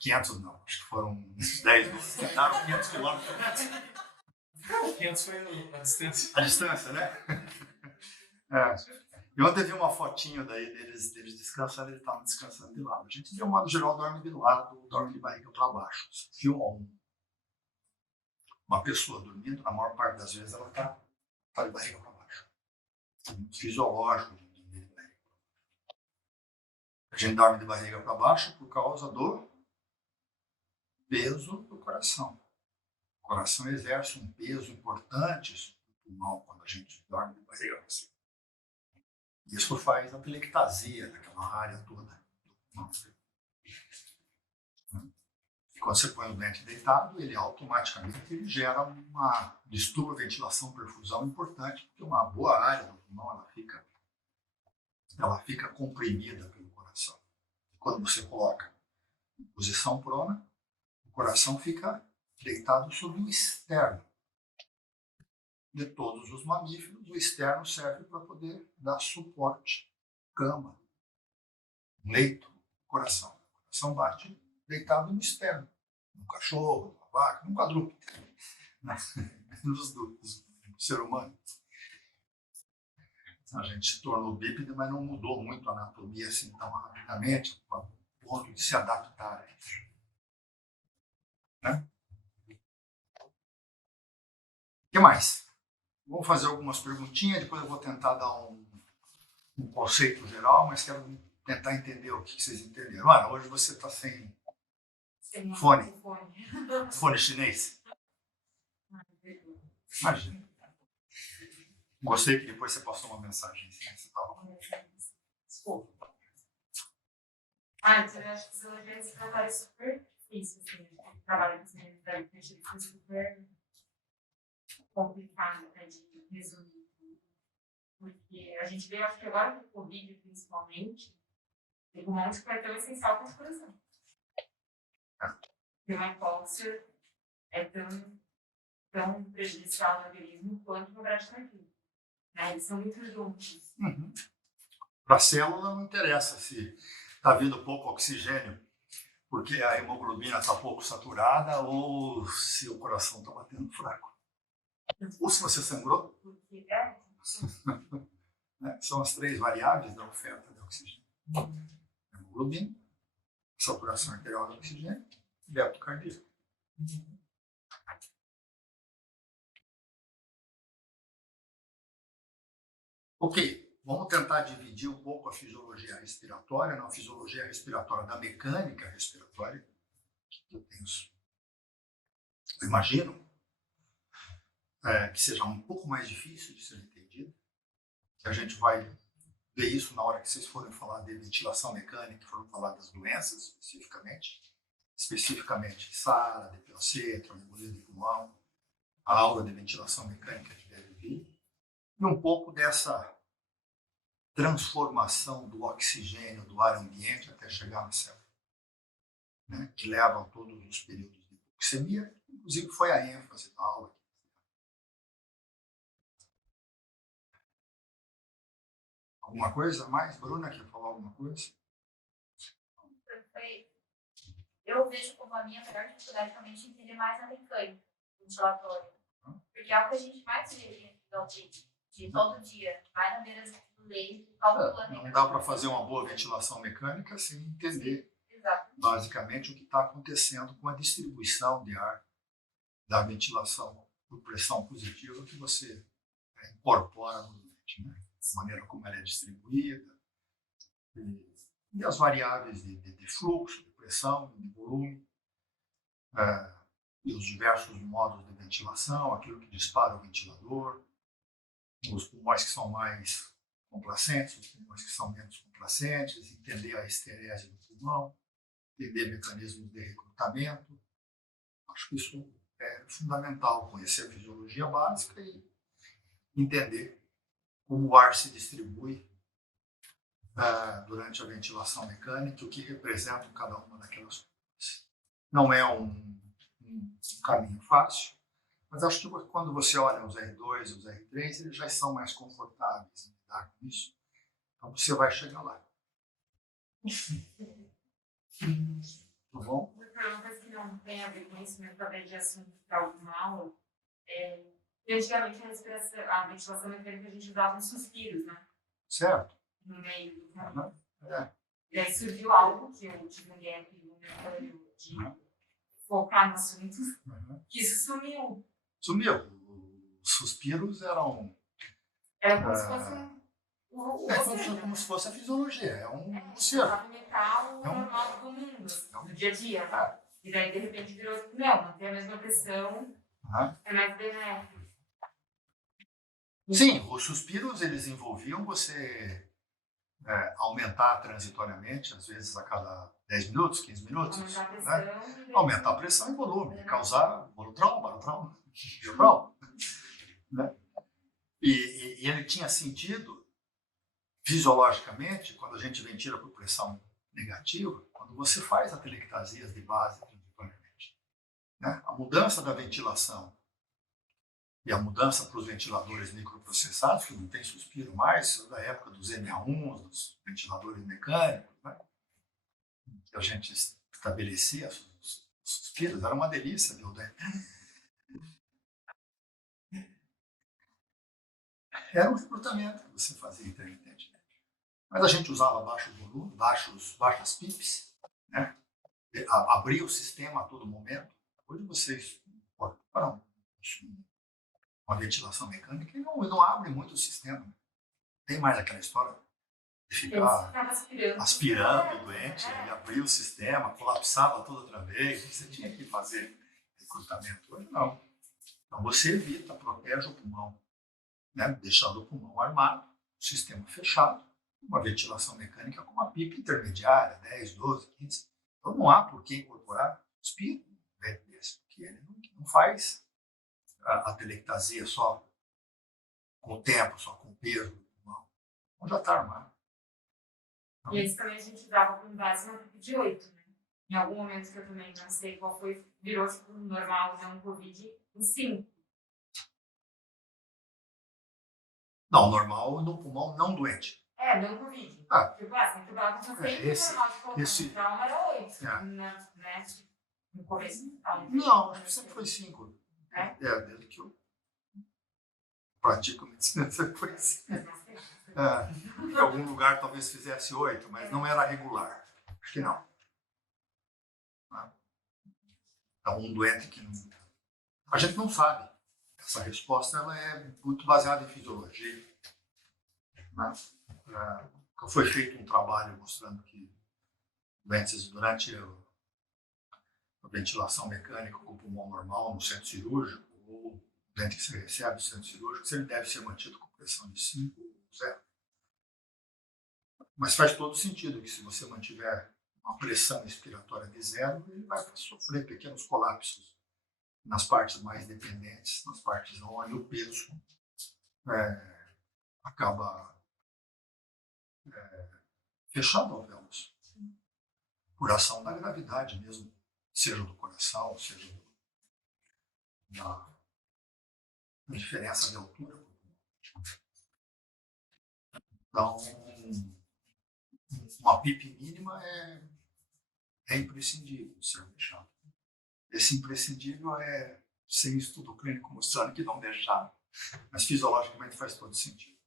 500 não, acho que foram uns 10, 12, andaram 500 quilômetros. 500 foi a distância. A distância, né? É. E ontem eu vi uma fotinho daí deles descansando, eles estavam descansando de lado. A gente, de um modo geral, dorme de lado, dorme de barriga para baixo. Se filma uma pessoa dormindo, na maior parte das vezes ela está de barriga para baixo. É muito fisiológico de dormir de barriga para baixo. A gente dorme de barriga para baixo por causa do peso do coração. O coração exerce um peso importante sobre o pulmão quando a gente dorme de barriga para cima. Isso faz a telectasia daquela área toda do pulmão. E quando você põe o doente deitado, ele automaticamente gera uma distúrbio, ventilação, perfusão importante, porque uma boa área do pulmão ela fica comprimida pelo coração. Quando você coloca em posição prona, o coração fica deitado sobre o externo. De todos os mamíferos, o externo serve para poder dar suporte, cama, leito, coração. O coração bate deitado no externo, no cachorro, na vaca, no quadrúpede, do ser humano. A gente se tornou bípede, mas não mudou muito a anatomia assim tão rapidamente, a ponto de se adaptar a isso. Né? O que mais? Vou fazer algumas perguntinhas, depois eu vou tentar dar um conceito geral, mas quero tentar entender o que vocês entenderam. Hoje você está sem fone. Fone chinês? Imagina. Gostei que depois você passou uma mensagem. Assim, você tava... Desculpa. Eu acho que fisiologia esse trabalho é super difícil. Assim, o trabalho que você deve ter sido super complicado de resumir. Porque a gente vê, acho que agora com o Covid, principalmente, o pulmão é tão essencial quanto o coração. Porque uma hipóxia é tão prejudicial no organismo quanto uma bradicardia. Eles são muito juntos. Uhum. Para a célula não interessa se está vindo pouco oxigênio, porque a hemoglobina está pouco saturada ou se o coração está batendo fraco. Ou se você sangrou. Né? São as 3 variáveis da oferta de oxigênio. Hemoglobina, saturação arterial de oxigênio e débito cardíaco. Ok, vamos tentar dividir um pouco a fisiologia respiratória, não a fisiologia respiratória da mecânica respiratória, que eu imagino que seja um pouco mais difícil de ser entendido. A gente vai ver isso na hora que vocês forem falar de ventilação mecânica, forem falar das doenças especificamente SARA, DPOC, tromboembolia de pulmão, a aula de ventilação mecânica que deve vir, e um pouco dessa transformação do oxigênio do ar ambiente até chegar na célula, né, que leva a todos os períodos de hipoxemia, inclusive foi a ênfase da aula. Alguma coisa mais? Bruna, quer falar alguma coisa? Perfeito. Eu vejo como a minha maior dificuldade realmente entender mais a mecânica ventilatória. Porque é o que a gente mais vê de todo dia. Vai na beira do leito, calculando. Não dá para fazer uma boa ventilação mecânica sem entender basicamente o que está acontecendo com a distribuição de ar da ventilação por pressão positiva que você incorpora no doente, né? A maneira como ela é distribuída e as variáveis de fluxo, de pressão, de volume, e os diversos modos de ventilação, aquilo que dispara o ventilador, os pulmões que são mais complacentes, os pulmões que são menos complacentes, entender a esterese do pulmão, entender mecanismos de recrutamento. Acho que isso é fundamental, conhecer a fisiologia básica e entender como o ar se distribui durante a ventilação mecânica, o que representa cada uma daquelas coisas. Não é um caminho fácil, mas acho que quando você olha os R2 e os R3, eles já são mais confortáveis em lidar com isso. Então você vai chegar lá. Tá bom? Uma coisa que não tem a ver com isso, mas talvez de assunto para alguma aula, antigamente a ventilação mecânica a gente usava uns suspiros, né? Certo. No meio do Uhum. E aí surgiu algo que eu tive um gap momentâneo de focar no assunto, que isso sumiu. Sumiu. Os suspiros eram... Era como se fosse como se fosse a fisiologia. É um ser. metal normal do mundo, do dia a dia. E daí, de repente, virou assim, não tem a mesma pressão, é mais benéfico. Sim, os suspiros, eles envolviam você aumentar transitoriamente, às vezes a cada 10 minutos, 15 minutos. Aumentar a pressão. Né? Aumentar a pressão e volume, causar barotrauma, geral. Né? E ele tinha sentido, fisiologicamente, quando a gente ventila por pressão negativa, quando você faz atelectasias de base transitoriamente. Né? A mudança da ventilação e a mudança para os ventiladores microprocessados, que não tem suspiro mais, da época dos MA1, dos ventiladores mecânicos, né? Que a gente estabelecia os suspiros, era uma delícia, viu? Era um recrutamento que você fazia intermitentemente. Mas a gente usava baixo volume, baixas PIPs, né? Abria o sistema a todo momento. Hoje vocês para uma ventilação mecânica e não abre muito o sistema. Tem mais aquela história de ficar aspirando o doente e abrir o sistema, colapsava tudo outra vez. Você tinha que fazer recrutamento. Hoje não. Então você evita, protege o pulmão, né? Deixando o pulmão armado, o sistema fechado, uma ventilação mecânica com uma pipa intermediária, 10, 12, 15. Então não há por que incorporar suspiro desse, porque ele não faz a telectasia só com o tempo, só com o peso do pulmão. Então já está armado. E esse também a gente usava com base no pico de 8, né? Em algum momento que eu também não sei qual foi, virou tipo normal, não Covid, em 5. Não, normal no pulmão não doente. Não Covid. Tipo assim, tu dava com 6, esse trauma era 8, né? No começo. Não, acho que sempre foi 5. Desde que eu pratico medicina, sempre foi 5. Em algum lugar talvez fizesse 8, mas não era regular. Acho que não. Então, um doente que não... A gente não sabe. Essa resposta ela é muito baseada em fisiologia. Né? Foi feito um trabalho mostrando que doentes durante a ventilação mecânica com o pulmão normal no centro cirúrgico, ou doente que se recebe no centro cirúrgico, se ele deve ser mantido com pressão de 5 ou 0. Mas faz todo sentido que se você mantiver uma pressão expiratória de 0, ele vai sofrer pequenos colapsos nas partes mais dependentes, nas partes onde o peso acaba fechando alvéolos, por ação da gravidade mesmo, seja do coração, seja na diferença de altura. Então, uma PIP mínima é imprescindível ser deixado. Esse imprescindível é sem estudo clínico mostrando que não deixaram, mas fisiologicamente faz todo sentido.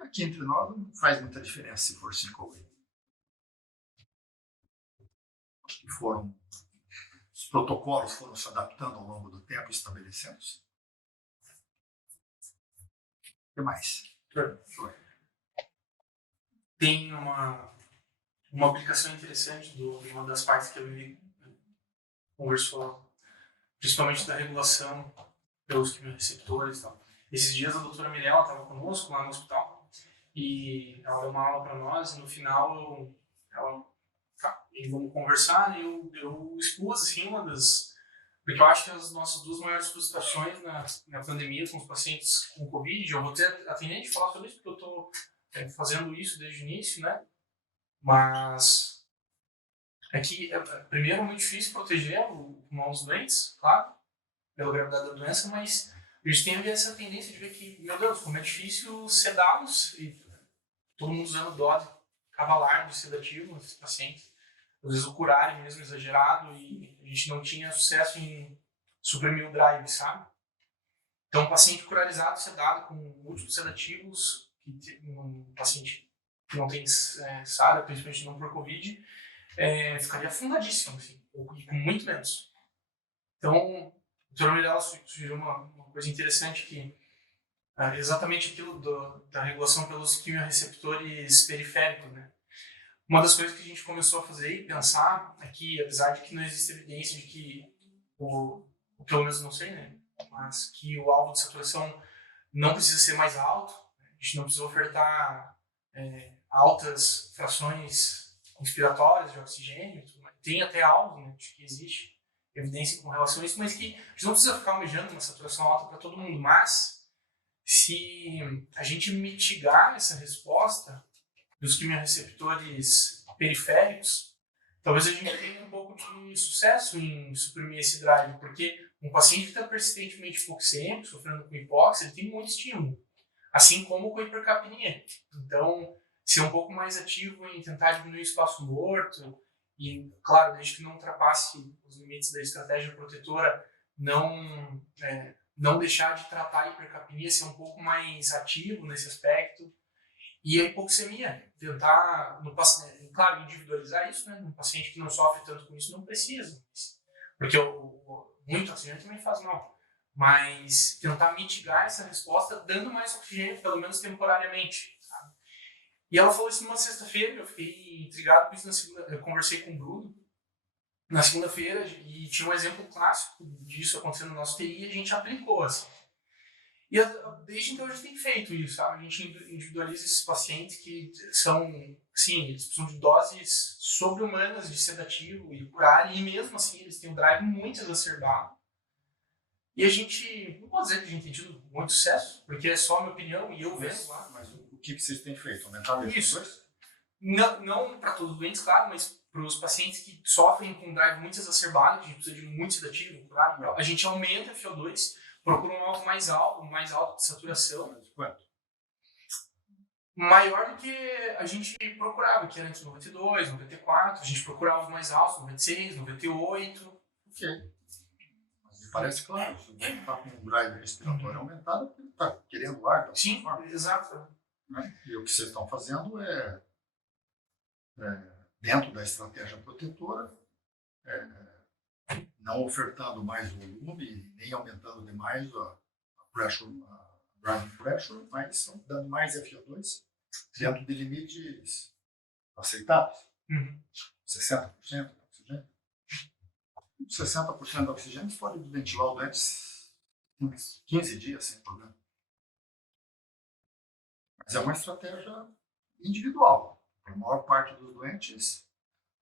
Aqui entre nós não faz muita diferença se for 5 ou 8. Acho que os protocolos foram se adaptando ao longo do tempo, estabelecendo-se. O que mais? Tem uma aplicação interessante de uma das partes que a Vivi conversou, principalmente da regulação pelos quimiorreceptores e tal. Esses dias a doutora Mirella estava conosco lá no hospital e ela deu uma aula para nós e no final e vamos conversar e eu expus assim porque eu acho que as nossas duas maiores frustrações na pandemia com os pacientes com Covid, eu vou ter atendente de falar sobre isso porque eu estou fazendo isso desde o início, né? Mas é que, primeiro, é muito difícil proteger o pulmão dos doentes, claro, pela gravidade da doença, mas a gente tem essa tendência de ver que, meu Deus, como é difícil sedá-los e todo mundo usando dose cavalar de sedativo nesses pacientes. Às vezes o curário mesmo exagerado e a gente não tinha sucesso em suprimir o drive, sabe? Então, um paciente curarizado, sedado com múltiplos sedativos, um paciente que não tem SARA, principalmente não por Covid, ficaria afundadíssimo, assim, e com muito menos. Então, a doutora Mirella sugeriu uma coisa interessante que exatamente aquilo da regulação pelos quimiorreceptores periféricos, né? Uma das coisas que a gente começou a fazer e pensar é que, apesar de que não existe evidência de que, pelo menos não sei, né, mas que o alvo de saturação não precisa ser mais alto, a gente não precisa ofertar altas frações inspiratórias de oxigênio, tem até alvo, né, de que existe evidência com relação a isso, mas que a gente não precisa ficar almejando uma saturação alta para todo mundo, mas se a gente mitigar essa resposta dos quimiorreceptores periféricos, talvez a gente tenha um pouco de sucesso em suprimir esse drive, porque um paciente que está persistentemente hipoxêmico, sofrendo com hipóxia, ele tem muito estímulo, assim como com a hipercapnia. Então, ser um pouco mais ativo em tentar diminuir o espaço morto e, claro, desde que não ultrapasse os limites da estratégia protetora, não deixar de tratar a hipercapnia, ser um pouco mais ativo nesse aspecto. E a hipoxemia, tentar, claro, individualizar isso, né? Um paciente que não sofre tanto com isso não precisa, porque muito oxigênio também faz mal, mas tentar mitigar essa resposta dando mais oxigênio, pelo menos temporariamente, sabe? E ela falou isso numa sexta-feira, eu fiquei intrigado com isso na segunda, eu conversei com o Bruno na segunda-feira e tinha um exemplo clássico disso acontecendo no nosso TI e a gente aplicou, assim. E desde então a gente tem feito isso, sabe? A gente individualiza esses pacientes que são, sim, eles precisam de doses sobre-humanas de sedativo e curário, e mesmo assim eles têm um drive muito exacerbado. E a gente, não pode dizer que a gente tem tido muito sucesso, porque é só a minha opinião e eu vejo lá. Mas o que vocês têm feito? Aumentar isso? Não para todos os doentes, claro, mas para os pacientes que sofrem com um drive muito exacerbado, que a gente precisa de muito sedativo, curário, a gente aumenta a FiO2, procura um alvo mais alto de saturação. Quanto? Maior do que a gente procurava, que era entre 92, 94, a gente procura alvos mais altos, 96, 98. Ok. Mas me parece claro, se o doente está com um drive respiratório aumentado, porque ele está querendo ar. Sim, exato. Né? E o que vocês estão fazendo dentro da estratégia protetora, não ofertando mais volume, nem aumentando demais a driving pressure, mas dando mais FO2 dentro de limites aceitáveis. 60% de oxigênio. 60% de oxigênio você pode ventilar o doente 15 dias sem problema. Mas é uma estratégia individual. Para a maior parte dos doentes,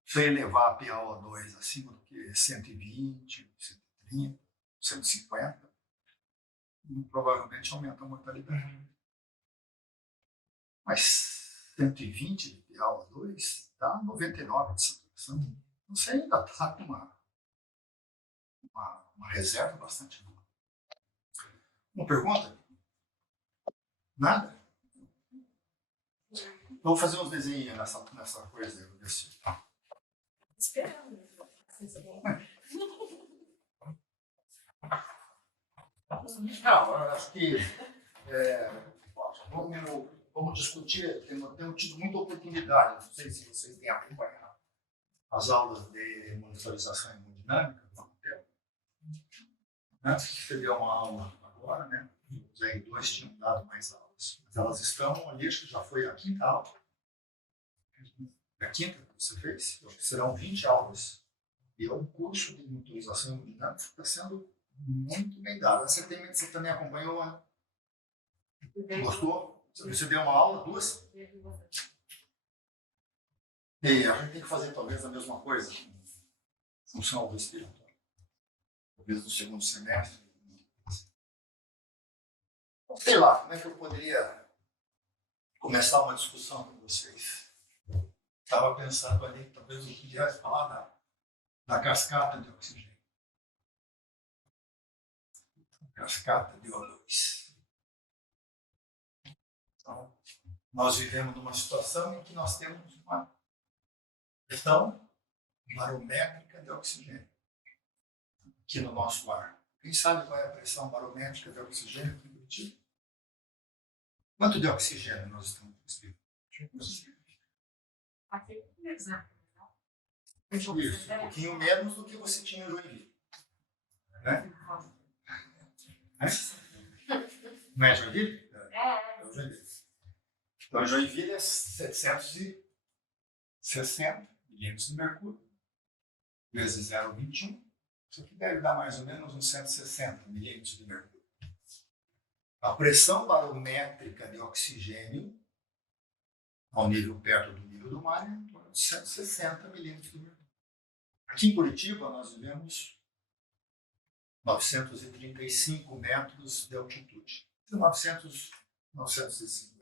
se elevar a PaO2 acima do que 120, 130, 150, provavelmente aumenta a mortalidade. Mas 120 de PaO2 dá 99 de saturação. Você ainda está com uma uma reserva bastante boa. Uma pergunta? Nada? Vou fazer uns desenhos nessa coisa. Vou ver se... Esperando. Não, eu acho que vamos discutir, temos tido muita oportunidade, não sei se vocês têm acompanhado as aulas de monitorização hemodinâmica, né? Você deu uma aula agora, né? Os R2 tinham dado mais aulas, mas elas estão ali, acho que já foi a quinta aula. A quinta que você fez, acho que serão 20 aulas. E o curso de monitorização hemodinâmica está sendo muito bem dado. Você também acompanhou, né? Gostou? Você deu uma aula, 2? E a gente tem que fazer talvez a mesma coisa com função respiratória. Talvez no segundo semestre. Sei lá, como é que eu poderia começar uma discussão com vocês? Estava pensando ali, talvez eu pudesse falar da cascata de oxigênio. Cascata de O2. Então, nós vivemos numa situação em que nós temos uma pressão barométrica de oxigênio aqui no nosso ar. Quem sabe qual é a pressão barométrica de oxigênio aqui em Curitiba? Quanto de oxigênio nós estamos respirando? Isso, um pouquinho menos do que você tinha em Joinville. Né? Não é Joinville? É Joinville. Então, Joinville é 760 milímetros de mercúrio, vezes 0,21. Isso aqui deve dar mais ou menos uns 160 milímetros de mercúrio. A pressão barométrica de oxigênio, ao nível perto do nível do mar, é em torno de 160 milímetros de mercúrio. Aqui em Curitiba, nós vivemos 935 metros de altitude. 950.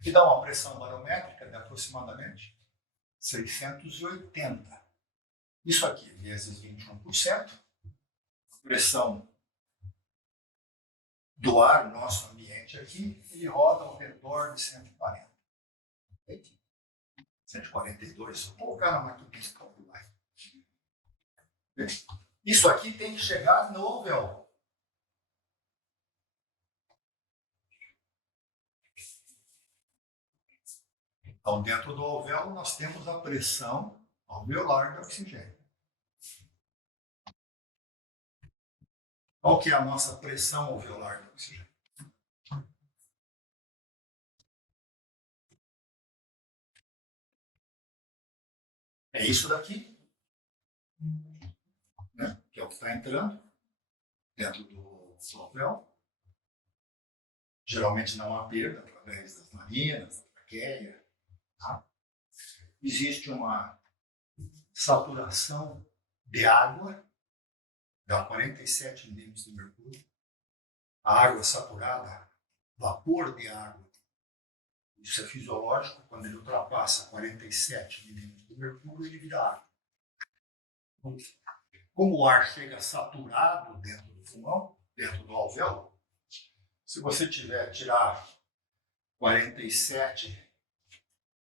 Que dá uma pressão barométrica de aproximadamente 680. Isso aqui, vezes 21%. Pressão do ar, nosso ambiente aqui, ele roda ao redor de 140. 142. Vou colocar na maquininha de calcular. Isso aqui tem que chegar no alvéolo. Então, dentro do alvéolo, nós temos a pressão alveolar de oxigênio. Qual que é a nossa pressão alveolar de oxigênio? É isso daqui, né? Que é o que está entrando dentro do alvéolo. Geralmente não há perda através das narinas, da traqueia. Tá? Existe uma saturação de água, dá 47 milímetros de mercúrio. A água saturada, vapor de água, isso é fisiológico, quando ele ultrapassa 47 milímetros de mercúrio, ele vira água. Como o ar chega saturado dentro do pulmão, dentro do alvéolo, se você tirar 47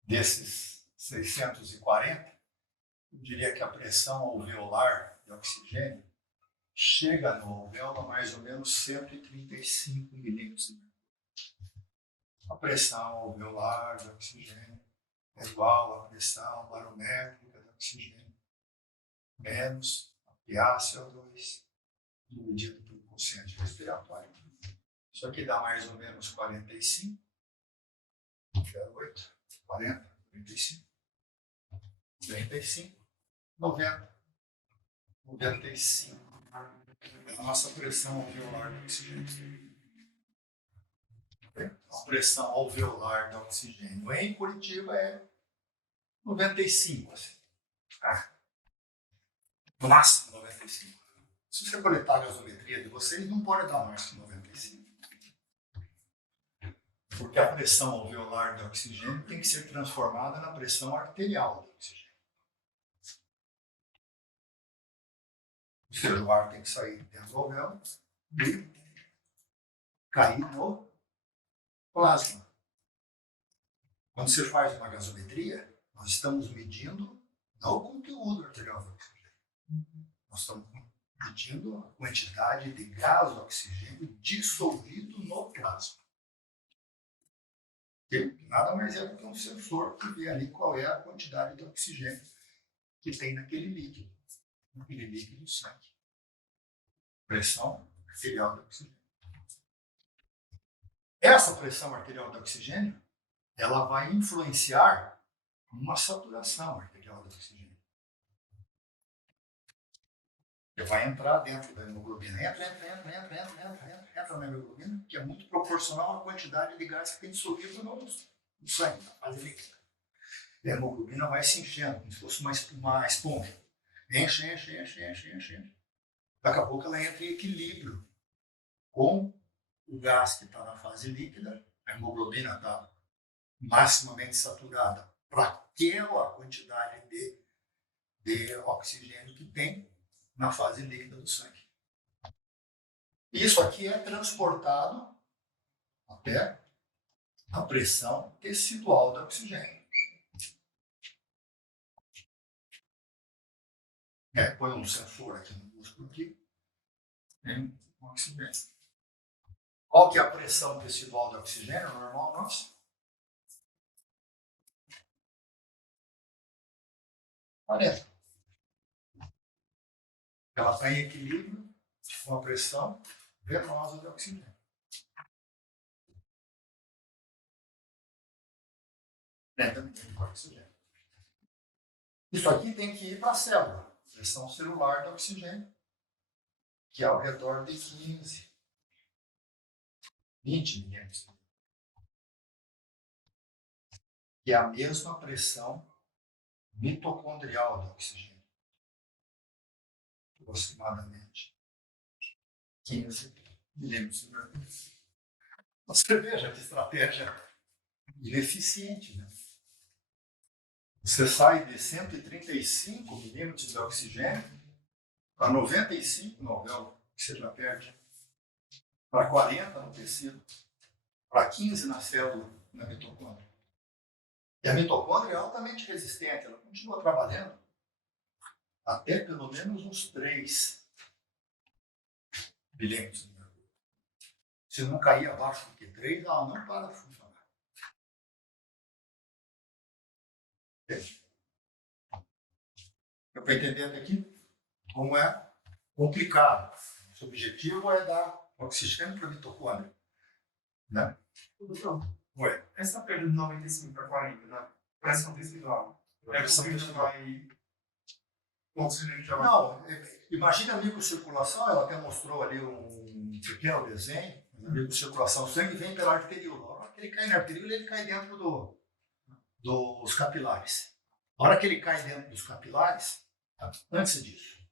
desses 640, eu diria que a pressão alveolar de oxigênio chega no alvéolo a mais ou menos 135 milímetros de mercúrio. A pressão alveolar de oxigênio é igual à pressão barométrica de oxigênio menos a PaCO2 dividido pelo quociente respiratório. Isso aqui dá mais ou menos 45, 08, 40, 45, 35, 90, 95. É a nossa pressão alveolar de oxigênio. A pressão alveolar de oxigênio em Curitiba é 95. Assim. No máximo 95. Se você coletar a gasometria de vocês, não pode dar mais que 95. Porque a pressão alveolar de oxigênio tem que ser transformada na pressão arterial de oxigênio. Ou seja, o ar tem que sair dentro do alvéolo e cair no plasma. Quando você faz uma gasometria, nós estamos medindo não o conteúdo arterial do oxigênio. Nós estamos medindo a quantidade de gás oxigênio dissolvido no plasma. Que nada mais é do que um sensor que vê ali qual é a quantidade de oxigênio que tem naquele líquido do sangue. Pressão arterial de oxigênio. Essa pressão arterial de oxigênio, ela vai influenciar uma saturação arterial de oxigênio. Ele vai entrar dentro da hemoglobina. Entra na hemoglobina, que é muito proporcional à quantidade de gás que tem dissolvido no sangue, na fase líquida. E a hemoglobina vai se enchendo, como se fosse uma esponja. Enche. Daqui a pouco ela entra em equilíbrio com o gás que está na fase líquida. A hemoglobina está maximamente saturada para aquela quantidade de oxigênio que tem na fase líquida do sangue. Isso aqui é transportado até a pressão tecidual do oxigênio. Põe um sensor aqui no músculo aqui, tem um oxigênio. Qual que é a pressão tecidual do oxigênio normal nossa? 40. Ela está em equilíbrio com a pressão venosa de oxigênio. Também com oxigênio. Isso aqui tem que ir para a célula. Pressão celular de oxigênio, que é ao redor de 15, 20 milímetros. Que é a mesma pressão mitocondrial do oxigênio. Aproximadamente 15 milímetros de mercúrio. Você veja que estratégia ineficiente, né? Você sai de 135 milímetros de oxigênio para 95 no alvéolo, que você já perde, para 40 no tecido, para 15 na célula, na mitocôndria. E a mitocôndria é altamente resistente, ela continua trabalhando até pelo menos uns 3 milímetros de mercúrio. Se não cair abaixo do que 3, ela não para de funcionar. Deu para entender até aqui como é complicado. O objetivo é dar oxigênio para a mitocôndria. Né? Doutor, Oi. essa perda de 95 para 40, na pressão tecidual, Pressão porque tecidual. o oxigênio já vai... Não, imagina a microcirculação, ela até mostrou ali um pequeno desenho, a microcirculação, o sangue vem pela arteríola. A hora que ele cai na arteríola, ele cai dentro dos capilares. A hora que ele cai dentro dos capilares, antes disso,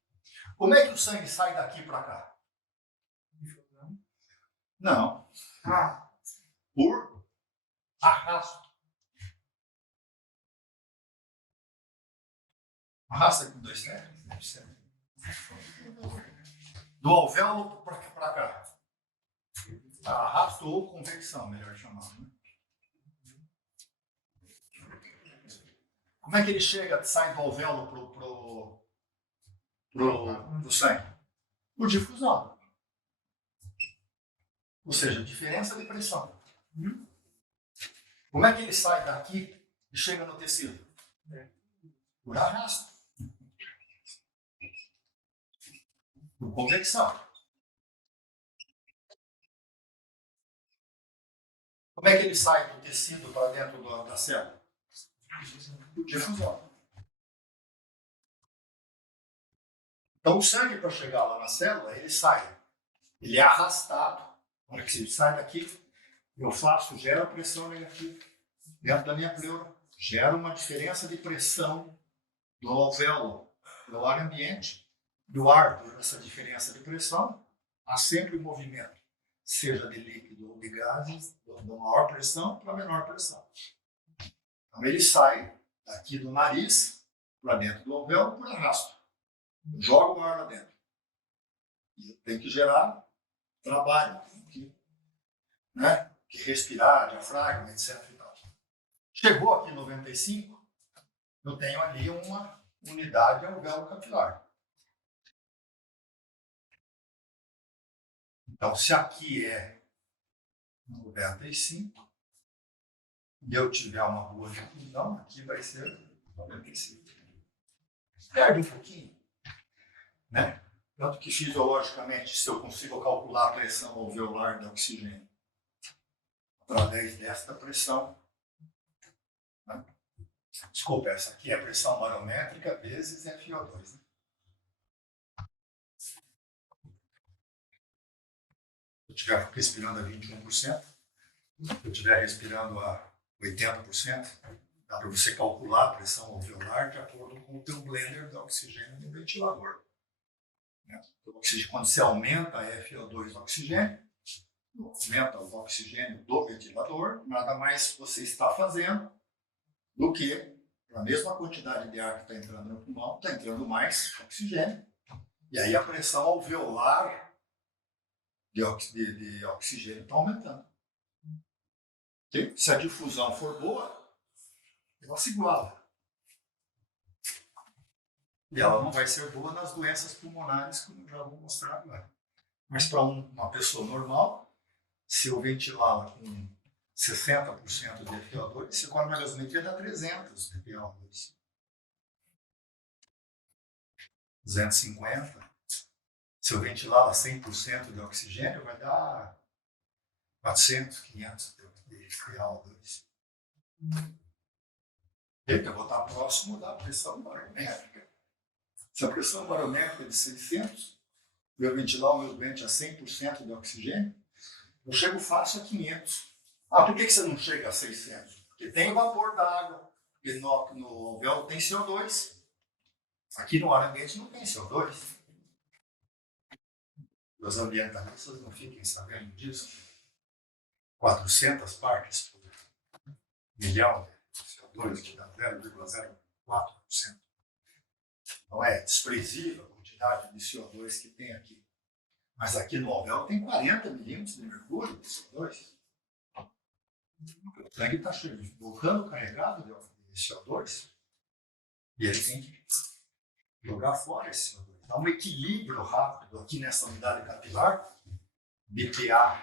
como é que o sangue sai daqui para cá? Não. Por arrasto. Arrasta com 2 terços. Do alvéolo para cá. Arrasto ou convecção, melhor chamar. Né? Como é que ele sai do alvéolo pro sangue? Por difusão. Ou seja, diferença de pressão. Como é que ele sai daqui e chega no tecido? Por arrasto. Por convecção. Como é que ele sai do tecido para dentro da célula? Por difusão. Então, o sangue, para chegar lá na célula, ele sai. Ele é arrastado. Na hora que ele sai daqui, gera pressão negativa dentro da minha pleura. Gera uma diferença de pressão do alvéolo no ar ambiente. Do ar, por essa diferença de pressão, há sempre um movimento, seja de líquido ou de gases, de maior pressão para menor pressão. Então, ele sai daqui do nariz para dentro do alvéolo por arrasto. Joga o ar lá dentro. E tem que gerar trabalho, tem que respirar, diafragma, etc. E tal. Chegou aqui 95, eu tenho ali uma unidade alvéolo capilar. Então, se aqui é 95 e eu tiver uma boa difusão, aqui vai ser 95. Perde um pouquinho, né? Tanto que fisiologicamente, se eu consigo calcular a pressão alveolar de oxigênio através desta pressão, né? Desculpa, essa aqui é a pressão barométrica vezes FO2. Né? Se eu estiver respirando a 21%, se eu estiver respirando a 80%, dá para você calcular a pressão alveolar de acordo com o teu blender de oxigênio no ventilador. Então, quando você aumenta a FO2 do oxigênio, aumenta o oxigênio do ventilador, nada mais você está fazendo do que, a mesma quantidade de ar que está entrando no pulmão, está entrando mais oxigênio. E aí a pressão alveolar de oxigênio está aumentando. Okay? Se a difusão for boa, ela se iguala. E ela não vai ser boa nas doenças pulmonares, como eu já vou mostrar agora. Mas para uma pessoa normal, se eu ventilar com 60% de FO2, se com a gasometria dá 300 de FO2. 250. Se eu ventilar 100% de oxigênio, vai dar 400, 500 de FO2. Eu vou estar próximo da pressão barométrica. Se a pressão barométrica é de 600, eu ventilar o meu doente a 100% de oxigênio, eu chego fácil a 500. Ah, por que você não chega a 600? Porque tem vapor d'água, porque no alvéolo tem CO2. Aqui no ar ambiente não tem CO2. Os ambientalistas não fiquem sabendo disso. 400 partes por milhão de CO2, que dá 0,04%. Não é desprezível a quantidade de CO2 que tem aqui. Mas aqui no alvéolo tem 40 milímetros de mercúrio de CO2. O sangue está voltando carregado de CO2 e ele tem que jogar fora esse CO2. Dá um equilíbrio rápido aqui nessa unidade capilar, BPA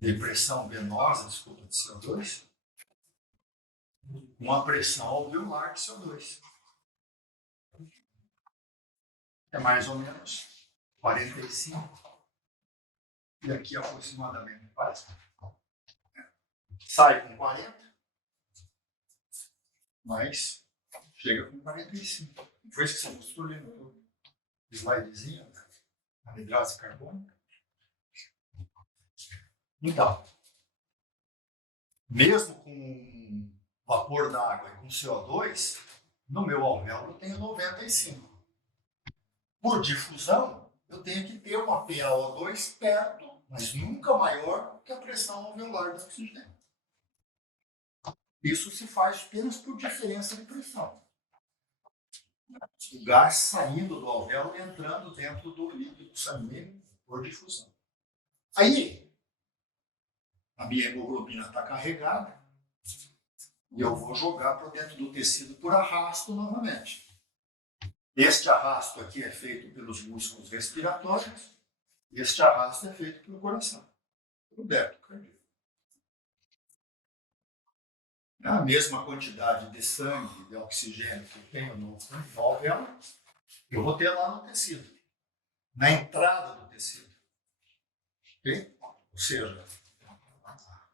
de pressão venosa, desculpa, de CO2, com a pressão alveolar de CO2. É mais ou menos 45. E aqui aproximadamente 40. Sai com 40, mas chega com 45. Não foi isso que você mostrou ali no slidezinho, a anidrose carbônica? Então, mesmo com vapor d'água e com CO2, no meu alvéolo eu tenho 95. Por difusão, eu tenho que ter uma PaO2 perto, mas nunca maior que a pressão alveolar do oxigênio. Isso se faz apenas por diferença de pressão. O gás saindo do alvéolo e entrando dentro do líquido sanguíneo por difusão. Aí, a minha hemoglobina está carregada e eu vou jogar para dentro do tecido por arrasto novamente. Este arrasto aqui é feito pelos músculos respiratórios, e este arrasto é feito pelo coração, pelo débito cardíaco. A mesma quantidade de sangue, de oxigênio que eu tenho no alvéolo, eu vou ter lá no tecido, na entrada do tecido. Okay? Ou seja,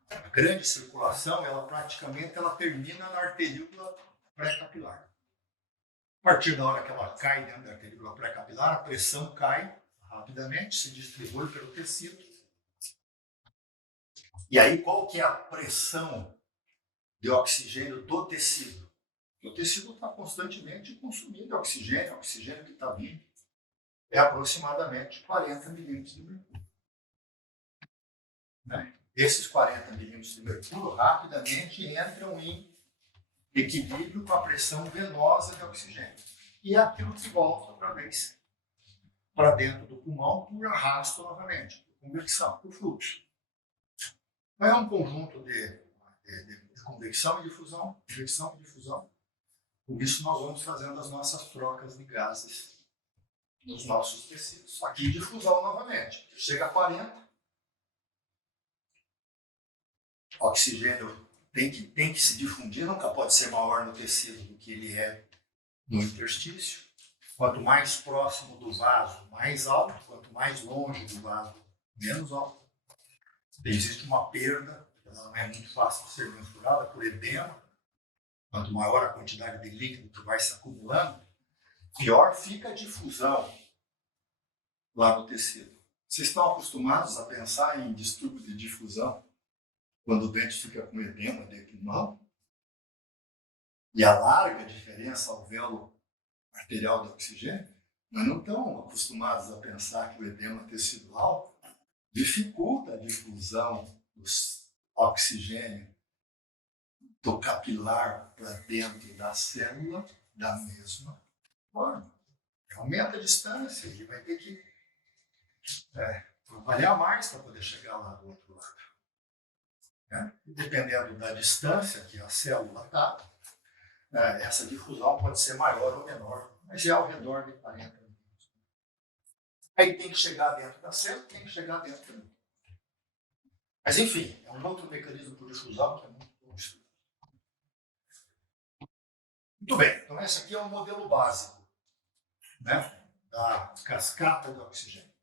a grande circulação, ela praticamente termina na arteríola pré-capilar. A partir da hora que ela cai dentro da arteríola pré-capilar, a pressão cai rapidamente, se distribui pelo tecido. E aí, qual que é a pressão de oxigênio do tecido? O tecido está constantemente consumindo oxigênio, o oxigênio que está vindo é aproximadamente 40 milímetros de mercúrio. Né? Esses 40 milímetros de mercúrio rapidamente entram em equilíbrio com a pressão venosa de oxigênio. E é aquilo que volta outra vez para dentro do pulmão por arrasto novamente, por convecção, por fluxo. Então, é um conjunto de convecção e difusão, convecção e difusão. Por isso, nós vamos fazendo as nossas trocas de gases nos nossos tecidos. Aqui, difusão novamente. Chega a 40. O oxigênio tem que se difundir, nunca pode ser maior no tecido do que ele é no interstício. Quanto mais próximo do vaso, mais alto. Quanto mais longe do vaso, menos alto. Existe uma perda, ela não é muito fácil de ser mensurada por edema. Quanto maior a quantidade de líquido que vai se acumulando, pior fica a difusão lá no tecido. Vocês estão acostumados a pensar em distúrbio de difusão quando o dente fica com edema de pulmão? E a larga diferença ao véolo arterial do oxigênio? Mas não estão acostumados a pensar que o edema tecidual dificulta a difusão do oxigênio do capilar para dentro da célula da mesma forma. Aumenta a distância e vai ter que trabalhar mais para poder chegar lá do outro lado. Dependendo da distância que a célula está, essa difusão pode ser maior ou menor, mas é ao redor de 40 minutos. Aí tem que chegar dentro da célula, tem que chegar dentro do. Mas enfim, é um outro mecanismo por difusão que é muito bom estudar. Muito bem, então esse aqui é o modelo básico, né, da cascata de oxigênio.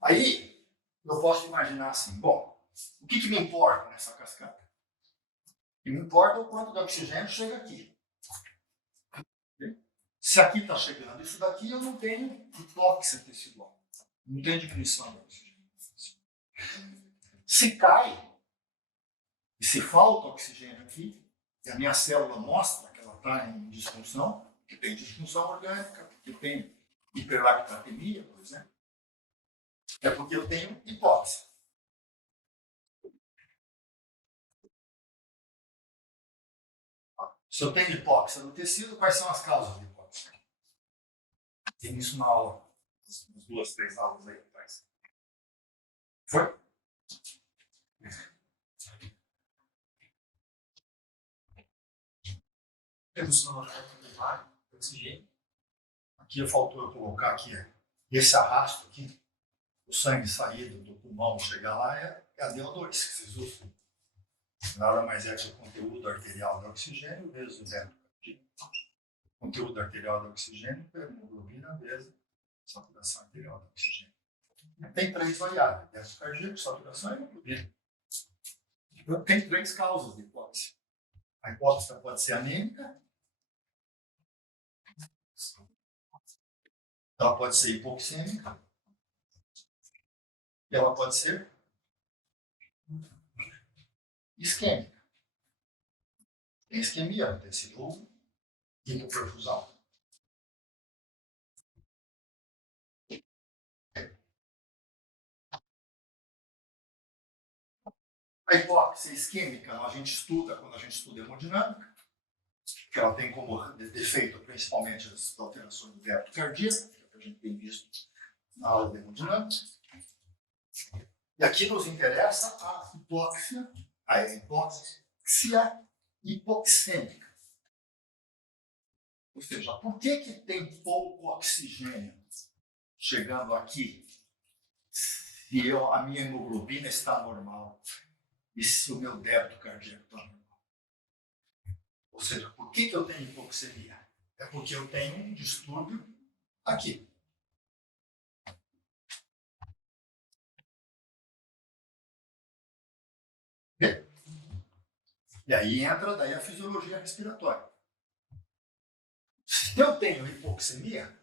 Aí eu posso imaginar assim, bom, o que me importa nessa cascata? O que me importa é o quanto de oxigênio chega aqui. Se aqui está chegando isso daqui, eu não tenho hipóxia tecidual. Não tenho diminuição do oxigênio. Se cai, e se falta oxigênio aqui, e a minha célula mostra que ela está em disfunção, que tem disfunção orgânica, que tem hiperlactatemia, por exemplo, é porque eu tenho hipóxia. Se eu tenho hipóxia no tecido, quais são as causas de hipóxia? Tem isso na aula, as 2, 3 aulas aí atrás. Foi? Redução da falta primária de oxigênio. Aqui faltou eu colocar aqui esse arrasto aqui, o sangue saído do pulmão chegar lá é a DO2 que vocês usam. Nada mais é que o conteúdo arterial de oxigênio vezes o débito cardíaco. Conteúdo arterial de oxigênio é hemoglobina vezes saturação arterial de oxigênio. Tem 3 variáveis: débito cardíaco, saturação e hemoglobina. Então tem 3 causas de hipóxia. A hipóxia pode ser anêmica, ela pode ser hipoxêmica, e ela pode ser isquêmica. Tem isquemia no tecido ou hipoperfusão. A hipóxia isquêmica a gente estuda quando a gente estuda hemodinâmica, que ela tem como defeito principalmente as alterações do débito cardíaco, que a gente tem visto na aula de hemodinâmica. E aqui nos interessa a hipóxia hipoxêmica. Ou seja, por que tem pouco oxigênio chegando aqui se a minha hemoglobina está normal e se o meu débito cardíaco está normal? Ou seja, por que eu tenho hipoxemia? É porque eu tenho um distúrbio aqui. E aí entra daí a fisiologia respiratória. Se eu tenho hipoxemia,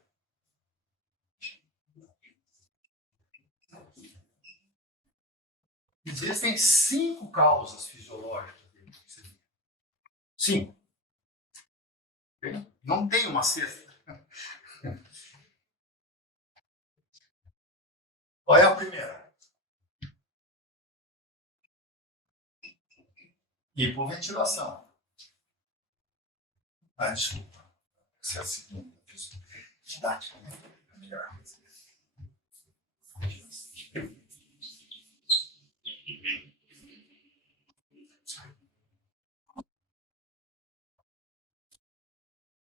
existem 5 causas fisiológicas de hipoxemia. 5. Não tem uma sexta. Qual é a primeira? Hipoventilação. Desculpa. Essa é a segunda. Didática, né? melhor.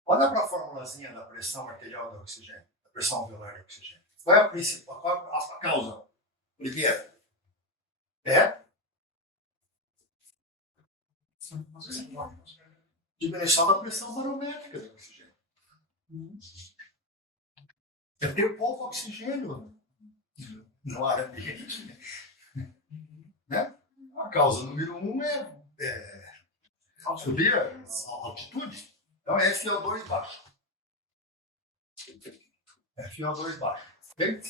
Olha para a formulazinha da pressão arterial do oxigênio, da pressão alveolar de oxigênio. Qual é a principal, qual é a causa? Oliveira? É? Diminuição da pressão barométrica do oxigênio. É ter pouco oxigênio no ar ambiente. Né? A causa número 1 é subir a altitude. Então é FO2 baixo. FO2 baixo. Ok?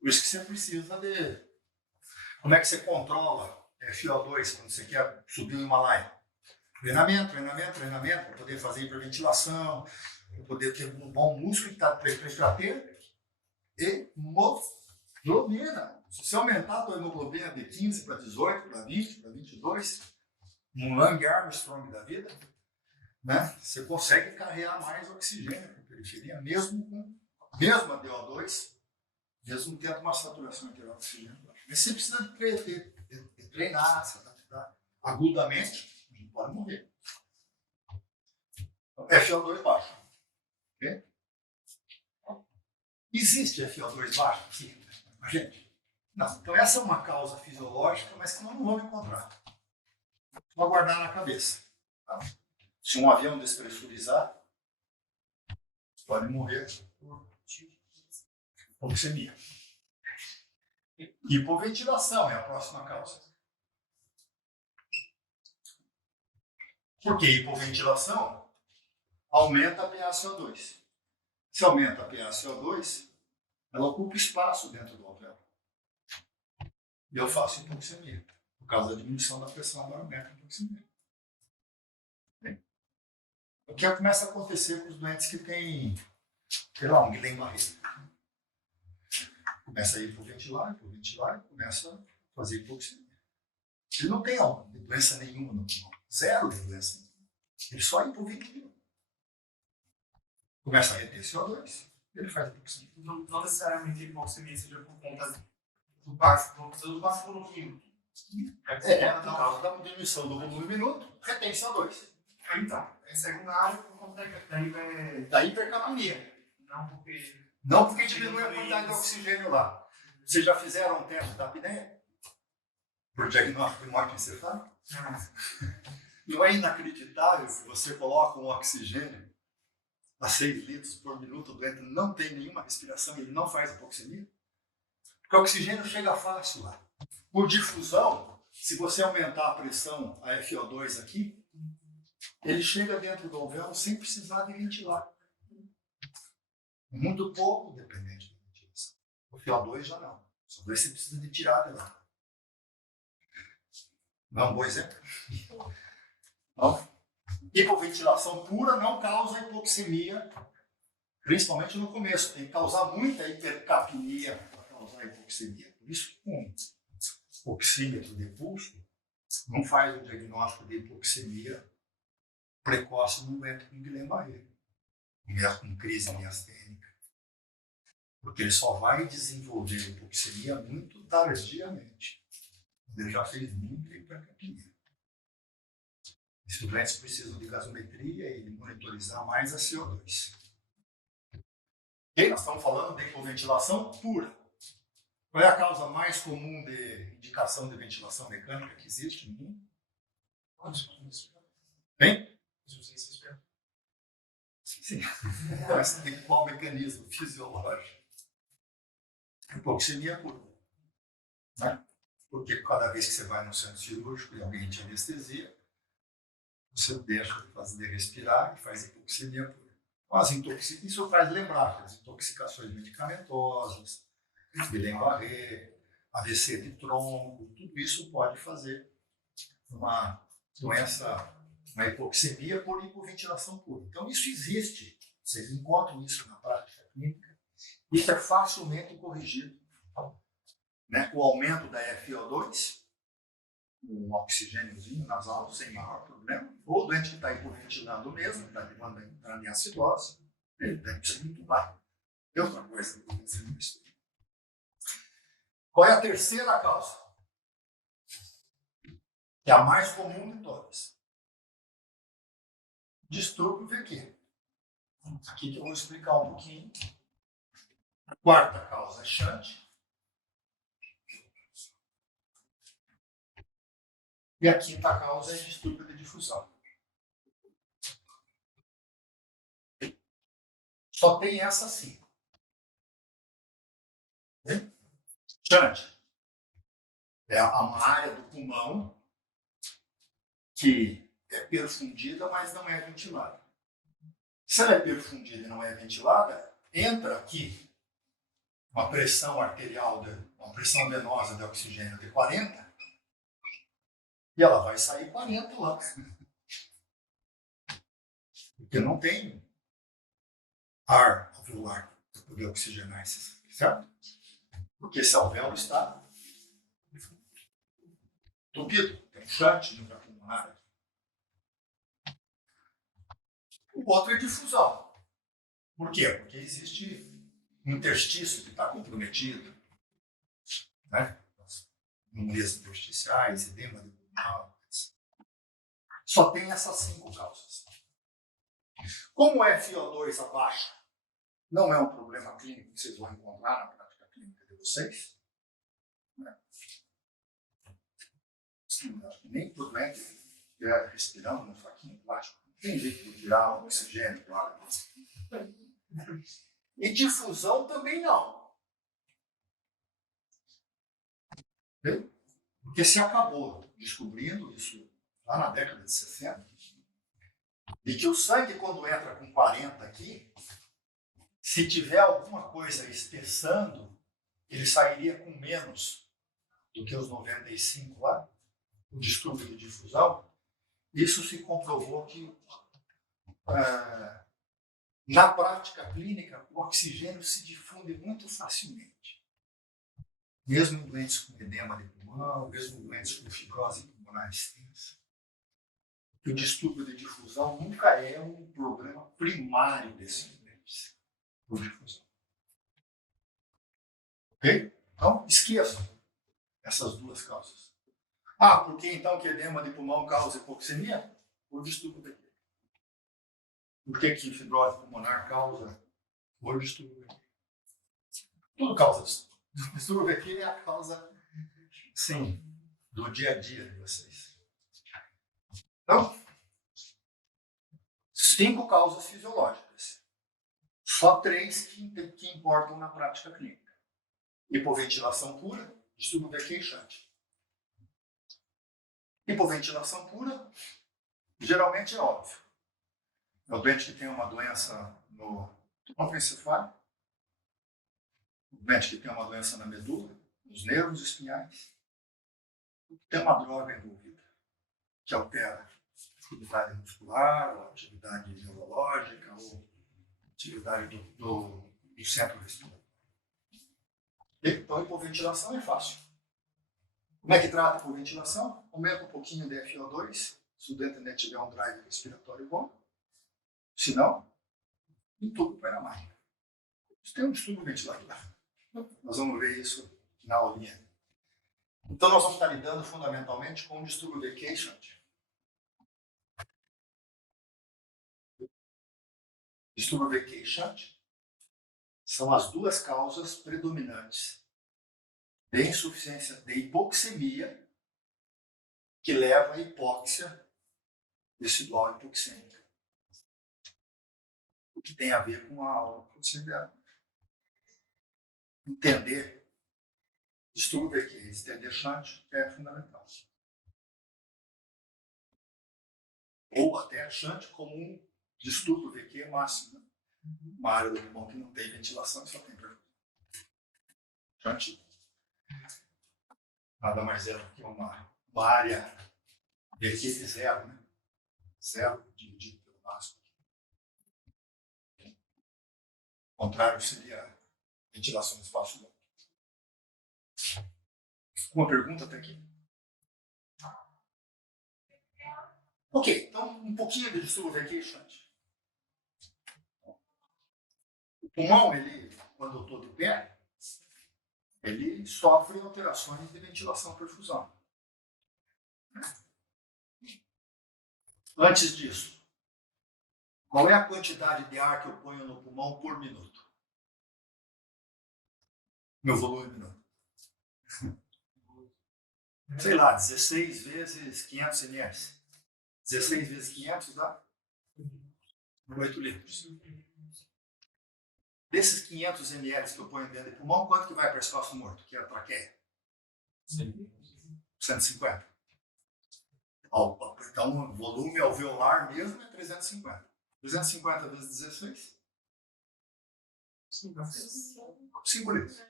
Por isso que você precisa de... Como é que você controla FO2 quando você quer subir o Himalaia? Treinamento, para poder fazer hiperventilação, para poder ter um bom músculo que está para ter hemoglobina. Se você aumentar a tua hemoglobina de 15 para 18, para 20, para 22, um Lance Armstrong da vida, né, você consegue carregar mais oxigênio para a periferia, mesmo a DO2, mesmo tendo uma saturação arterial de oxigênio baixa. Mas você precisa de treinar, se adaptar agudamente, não pode morrer. Então, FO2 baixo. Okay? Existe FO2 baixo aqui, gente? Não. Então essa é uma causa fisiológica, mas que nós não vamos encontrar. Vou guardar na cabeça. Tá? Se um avião despressurizar, pode morrer por hipoxemia. Hipoventilação é a próxima causa. Porque hipoventilação aumenta a PaCO2. Se aumenta a PaCO2, ela ocupa espaço dentro do alvéolo. E eu faço hipoxemia, por causa da diminuição da pressão barométrica da hipoxemia. O que começa a acontecer com os doentes que têm, sei lá, um Guillain-Barré. Começa a hipoventilar, e começa a fazer hipoxemia. Ele não tem doença nenhuma no pulmão, zero de doença nenhuma. Ele só hipoventila. Começa a reter CO2, ele faz hipoxemia. Não necessariamente a hipoxemia seja por conta do baixo volume. Dá uma diminuição do volume minuto, retém CO2. Então, é secundário por conta da hipercapnia. Não porque diminui a quantidade de oxigênio lá. Vocês já fizeram um teste da apneia? Por diagnóstico de morte encefálica? Não é inacreditável que você coloca um oxigênio a 6 litros por minuto, o doente não tem nenhuma respiração e ele não faz hipoxemia? Porque o oxigênio chega fácil lá. Por difusão, se você aumentar a pressão, a FO2 aqui, ele chega dentro do alvéolo sem precisar de ventilar. Muito pouco dependente da ventilação. O FO2 já não. O FO2 você precisa de tirar de lá. Não é um bom exemplo? Não. Hipoventilação pura não causa hipoxemia, principalmente no começo. Tem que causar muita hipercapnia para causar hipoxemia. Por isso, com oxímetro de pulso, não faz o diagnóstico de hipoxemia precoce no doente com Guillain-Barré, mesmo com crise miastênica. Porque ele só vai desenvolver hipoxemia muito tardiamente. Ele já fez muita hipercapnia. Os doentes precisam de gasometria e de monitorizar mais a CO2. E nós estamos falando de hipoventilação pura. Qual é a causa mais comum de indicação de ventilação mecânica que existe no mundo? Hein? Sim. Mas tem qual mecanismo fisiológico? Hipoxemia pura. Né? Porque cada vez que você vai no centro cirúrgico e alguém te anestesia, você deixa de respirar e faz hipoxemia pura. Isso faz lembrar as intoxicações medicamentosas, Guillain-Barré, AVC de tronco, tudo isso pode fazer uma doença, uma hipoxemia por hipoventilação pura. Então isso existe, vocês encontram isso na prática clínica, isso é facilmente corrigido. Né? O aumento da FO2, um oxigêniozinho nasal sem maior problema, ou o doente que está hipoventilando mesmo, está entrando em acidose, ele deve ser entubar. E outra coisa, qual é a terceira causa? Que é a mais comum de todas. Distúrbio VQ. Aqui que eu vou explicar um pouquinho. A quarta causa é shunt. E a quinta causa é distúrbio de difusão. Só tem essa sim. Shunt é uma área do pulmão que é perfundida, mas não é ventilada. Se ela é perfundida e não é ventilada, entra aqui uma pressão arterial, uma pressão venosa de oxigênio de 40 e ela vai sair 40 lá. Porque não tem ar alveolar para poder oxigenar esses, certo? Porque esse alvéolo está entupido, tem um shunt intrapulmonar. O outro é difusão. Por quê? Porque existe um interstício que está comprometido, né? Pneumonias intersticiais, edema de pulmão. Só tem essas 5 causas. Como o FiO2 abaixa, não é um problema clínico que vocês vão encontrar na prática clínica de vocês. Né? Sim, acho que nem por doente que é respirando no saquinho plástico. Não tem jeito de tirar o oxigênio do ar. E difusão também não. Entendeu? Porque se acabou descobrindo isso lá na década de 60, e que o sangue, quando entra com 40 aqui, se tiver alguma coisa espessando, ele sairia com menos do que os 95 lá, o distúrbio de difusão. Isso se comprovou que, na prática clínica, o oxigênio se difunde muito facilmente. Mesmo em doentes com edema de pulmão, mesmo em doentes com fibrose pulmonar extensa. O distúrbio de difusão nunca é um problema primário desses doentes por difusão. Ok? Então, esqueçam essas duas causas. Ah, por que então que edema de pulmão causa hipoxemia? Por distúrbio VQ. Por que fibrose pulmonar causa por distúrbio VQ? Tudo causa disso. Distúrbio VQ é a causa, sim, do dia a dia de vocês. Então, 5 causas fisiológicas. Só 3 que importam na prática clínica. Hipoventilação pura, distúrbio VQ e shunt. Hipoventilação pura, geralmente é óbvio. É o doente que tem uma doença no tronco encefálico, o doente que tem uma doença na medula, nos nervos espinhais, tem uma droga envolvida, que altera a atividade muscular, ou a atividade neurológica, ou a atividade do centro respiratório. Então, a hipoventilação é fácil. Como é que trata a hipoventilação? Aumenta um pouquinho de FiO2, se o doente ainda tiver um drive respiratório bom. Se não, entuba, põe na máquina. Isso tem um estudo ventilado lá. Nós vamos ver isso na aulinha. Então, nós vamos estar lidando fundamentalmente com o distúrbio VQ e shunt. Distúrbio VQ e shunt são as duas causas predominantes de insuficiência, de hipoxemia, que leva à hipóxia residual hipoxêmica. O que tem a ver com a aula que você der. Entender distúrbio VQ, entender shunt é fundamental. Ou até shunt como um distúrbio VQ máximo. Uma área do pulmão que não tem ventilação e só tem perfusão. Shunt nada mais é do que uma área VQ de zero, né? Zero dividido pelo máximo. O contrário seria ventilação de espaço longo. Uma pergunta até aqui? Ok, então um pouquinho de distúrbio VQ e shunt. O pulmão, ele quando eu estou de pé, ele sofre alterações de ventilação-perfusão. Antes disso, qual é a quantidade de ar que eu ponho no pulmão por minuto? Meu volume minuto. Sei lá, 16 vezes 500 ml. 16 vezes 500 dá 8 litros. Desses 500 ml que eu ponho dentro do pulmão, quanto que vai para espaço morto, que é a traqueia? 150. Então, o volume alveolar mesmo é 350. 350 vezes 16? 5 litros.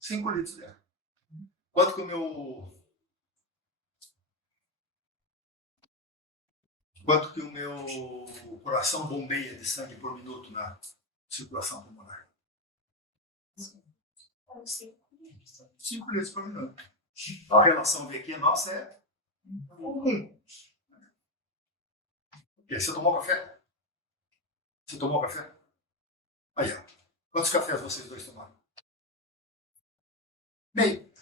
5 litros de ar. Quanto que o meu coração bombeia de sangue por minuto na circulação pulmonar? 5 litros por minuto. Então, a relação VQ nossa é 1. Você tomou café? Você tomou café? Aí, ó. Quantos cafés vocês dois tomaram? Meio.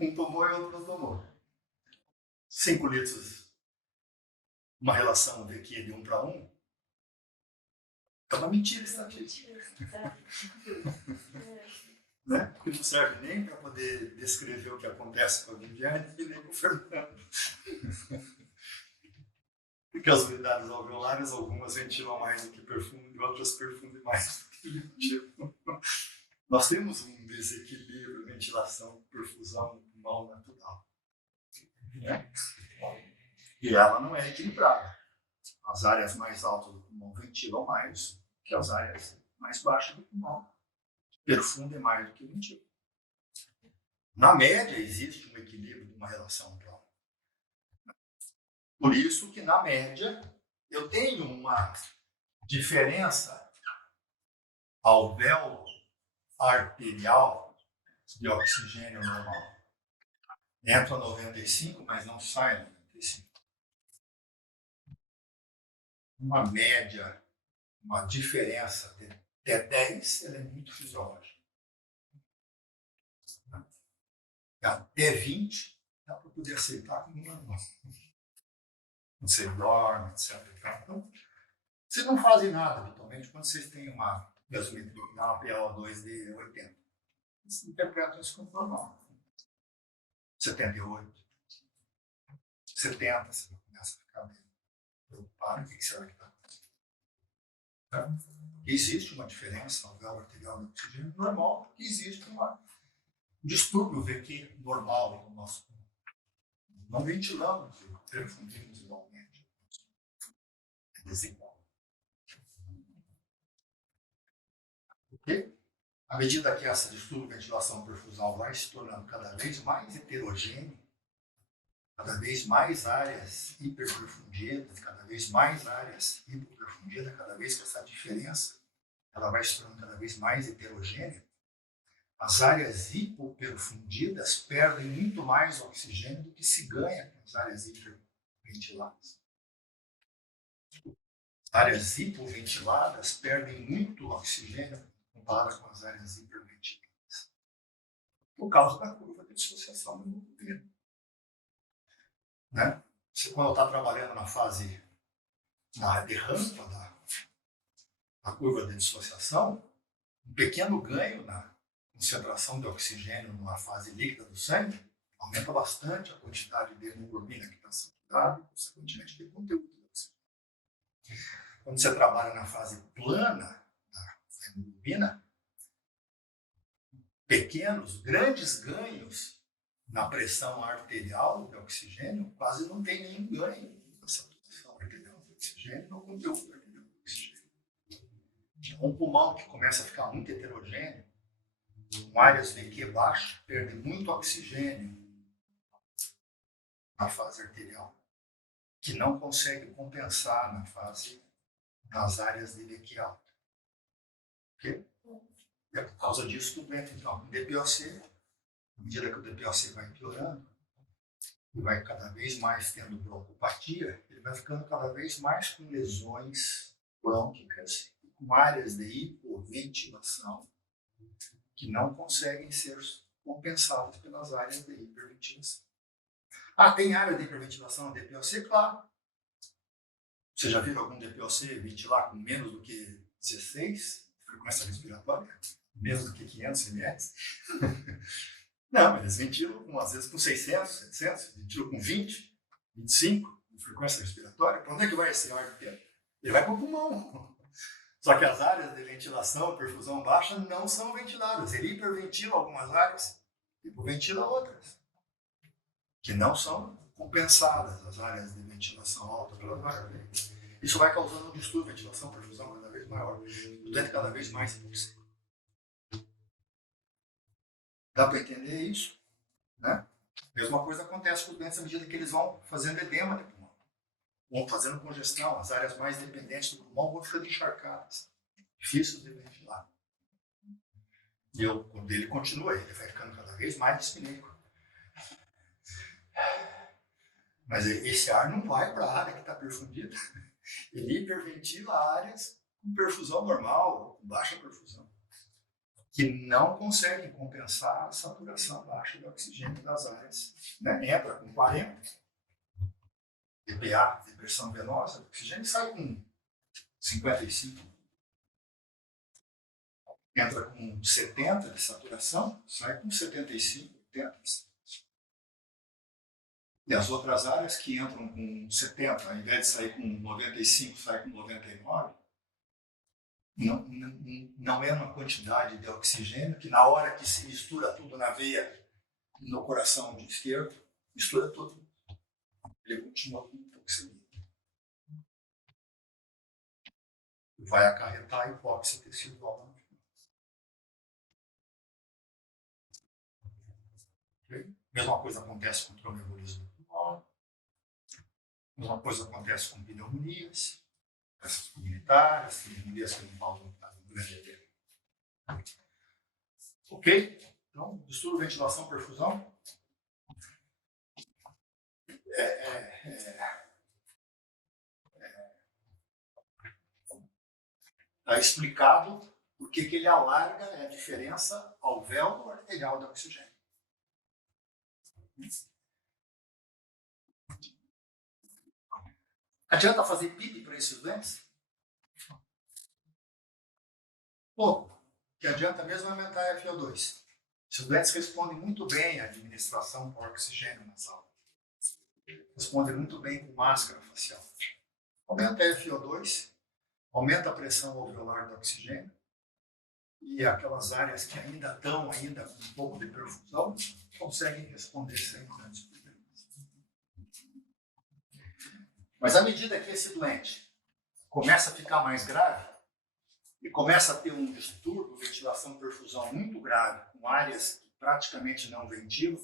Um tomou e outro não tomou. 5 litros. Uma relação VQ de 1 para 1. É uma mentira estatística. Né? Que não serve nem para poder descrever o que acontece com a Viviane e nem com o Fernando. Porque as unidades alveolares, algumas ventilam mais do que perfumam e outras perfumam mais do que ventilam. Nós temos um desequilíbrio, ventilação, perfusão no pulmão natural. Né? E ela não é equilibrada. As áreas mais altas do pulmão ventilam mais que as áreas mais baixas do pulmão. Perfundem mais do que ventilam. Na média, existe um equilíbrio de uma relação para outra. Por isso que, na média, eu tenho uma diferença alvéolo-arterial de oxigênio normal. Entra 95, mas não sai 95. Uma média, uma diferença de até 10, ela é muito fisiológica. Até 20, dá para poder aceitar como normal. Você dorme, etc. Então, vocês não fazem nada habitualmente quando vocês têm uma gasometria, uma PaO2 de 80. Vocês interpretam isso como normal. 78, 70, você começa a ficar meio preocupado. O que será que está acontecendo? Existe uma diferença alvéolo-arterial do oxigênio normal, porque existe um distúrbio VQ normal no nosso pulmão. Não ventilamos, perfundimos igualmente. É desigual. Ok? À medida que essa distúrbio ventilação perfusão vai se tornando cada vez mais heterogêneo, cada vez mais áreas hiperperfundidas, cada vez mais áreas hipoperfundidas, cada vez que essa diferença ela vai se tornando cada vez mais heterogênea, as áreas hipoperfundidas perdem muito mais oxigênio do que se ganha com as áreas hiperventiladas. As áreas hipoventiladas perdem muito oxigênio comparado com as áreas hiperventiladas, por causa da curva de dissociação do movimento. Né? Você, quando está trabalhando na fase de rampa da curva de dissociação, um pequeno ganho na concentração de oxigênio numa fase líquida do sangue aumenta bastante a quantidade de hemoglobina que está saturada e, consequentemente, de conteúdo de oxigênio. Quando você trabalha na fase plana da hemoglobina, grandes ganhos na pressão arterial de oxigênio, quase não tem nenhum ganho na saturação arterial de oxigênio no conteúdo arterial de oxigênio. Um pulmão que começa a ficar muito heterogêneo, com áreas VQ baixas, perde muito oxigênio na fase arterial, que não consegue compensar nas áreas de VQ alta. Okay? E é por causa disso que o doente, então, DPOC, à medida que o DPOC vai piorando, e vai cada vez mais tendo broncopatia, ele vai ficando cada vez mais com lesões brônquicas e com áreas de hipoventilação que não conseguem ser compensadas pelas áreas de hiperventilação. Ah, tem área de hiperventilação DPOC? Claro. Você já viu algum DPOC ventilar com menos do que 16 frequência respiratória? Menos do que 500 ml? Não, eles ventilam às vezes com 600, 700, ventilam com 20, 25 de frequência respiratória. Para onde é que vai esse ar inteiro? Ele vai para o pulmão. Só que as áreas de ventilação, perfusão baixa, não são ventiladas. Ele hiperventila algumas áreas, hipoventila outras, que não são compensadas, as áreas de ventilação alta pelas áreas. Isso vai causando um distúrbio de ventilação, perfusão cada vez maior, o doente cada vez mais hipoxêmico. Dá para entender isso? Né? Mesma coisa acontece com os doentes à medida que eles vão fazendo edema de pulmão. Vão fazendo congestão, as áreas mais dependentes do pulmão vão ficando encharcadas, difíceis de ventilar. E quando ele continua, ele vai ficando cada vez mais dispneico. Mas esse ar não vai para a área que está perfundida. Ele hiperventila áreas com perfusão normal, ou com baixa perfusão, que não conseguem compensar a saturação baixa de oxigênio das áreas. Né? Entra com 40 dPa de pressão venosa, o oxigênio sai com 55. Entra com 70 de saturação, sai com 75, 80. E as outras áreas que entram com 70, ao invés de sair com 95, sai com 99, não é uma quantidade de oxigênio que na hora que se mistura tudo na veia, no coração esquerdo, mistura tudo. Ele continua com hipoxemia. Vai acarretar hipóxia tecidual. Mesma coisa acontece com tromboembolismo pulmonar. Mesma coisa acontece com pneumonias, essas comunitárias, pneumonias que não causam grande edema. Ok? Então, distúrbio, ventilação, perfusão. Está explicado por que ele alarga a diferença alvéolo arterial do oxigênio. Adianta fazer PIB para esses doentes? Pouco. O que adianta mesmo é aumentar a FO2. Esses doentes respondem muito bem à administração por oxigênio nasal. Respondem muito bem com máscara facial. Aumenta a FO2, aumenta a pressão alveolar do oxigênio, e aquelas áreas que ainda estão com um pouco de perfusão conseguem responder sem grandes problemas. Mas à medida que esse doente começa a ficar mais grave e começa a ter um distúrbio de ventilação-perfusão muito grave, com áreas que praticamente não ventilam,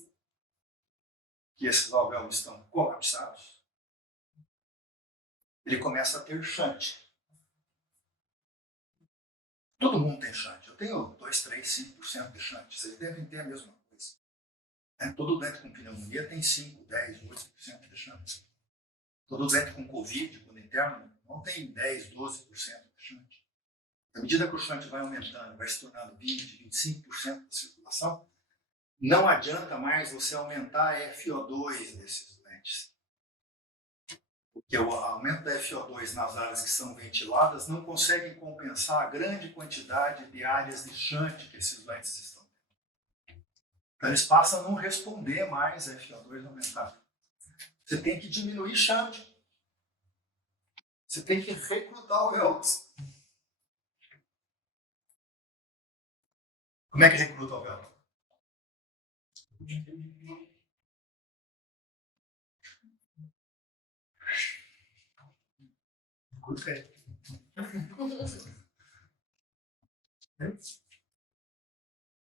que esses alvéolos estão colapsados, ele começa a ter shunt. Todo mundo tem shunt. Eu tenho 2, 3, 5% de shunt. Vocês devem ter a mesma coisa. Todo doente com pneumonia tem 5, 10, 8% de shunt. Todo doente com Covid, quando interno, não tem 10, 12% de shunt. À medida que o shunt vai aumentando, vai se tornando 20, 25% da circulação, não adianta mais você aumentar a FO2 desses doentes. Porque o aumento da FO2 nas áreas que são ventiladas não consegue compensar a grande quantidade de áreas de shunt que esses doentes estão tendo. Então eles passam a não responder mais a FO2 aumentar. Você tem que diminuir shunt. Você tem que recrutar o alvéolos. Como é que recruta o alvéolos?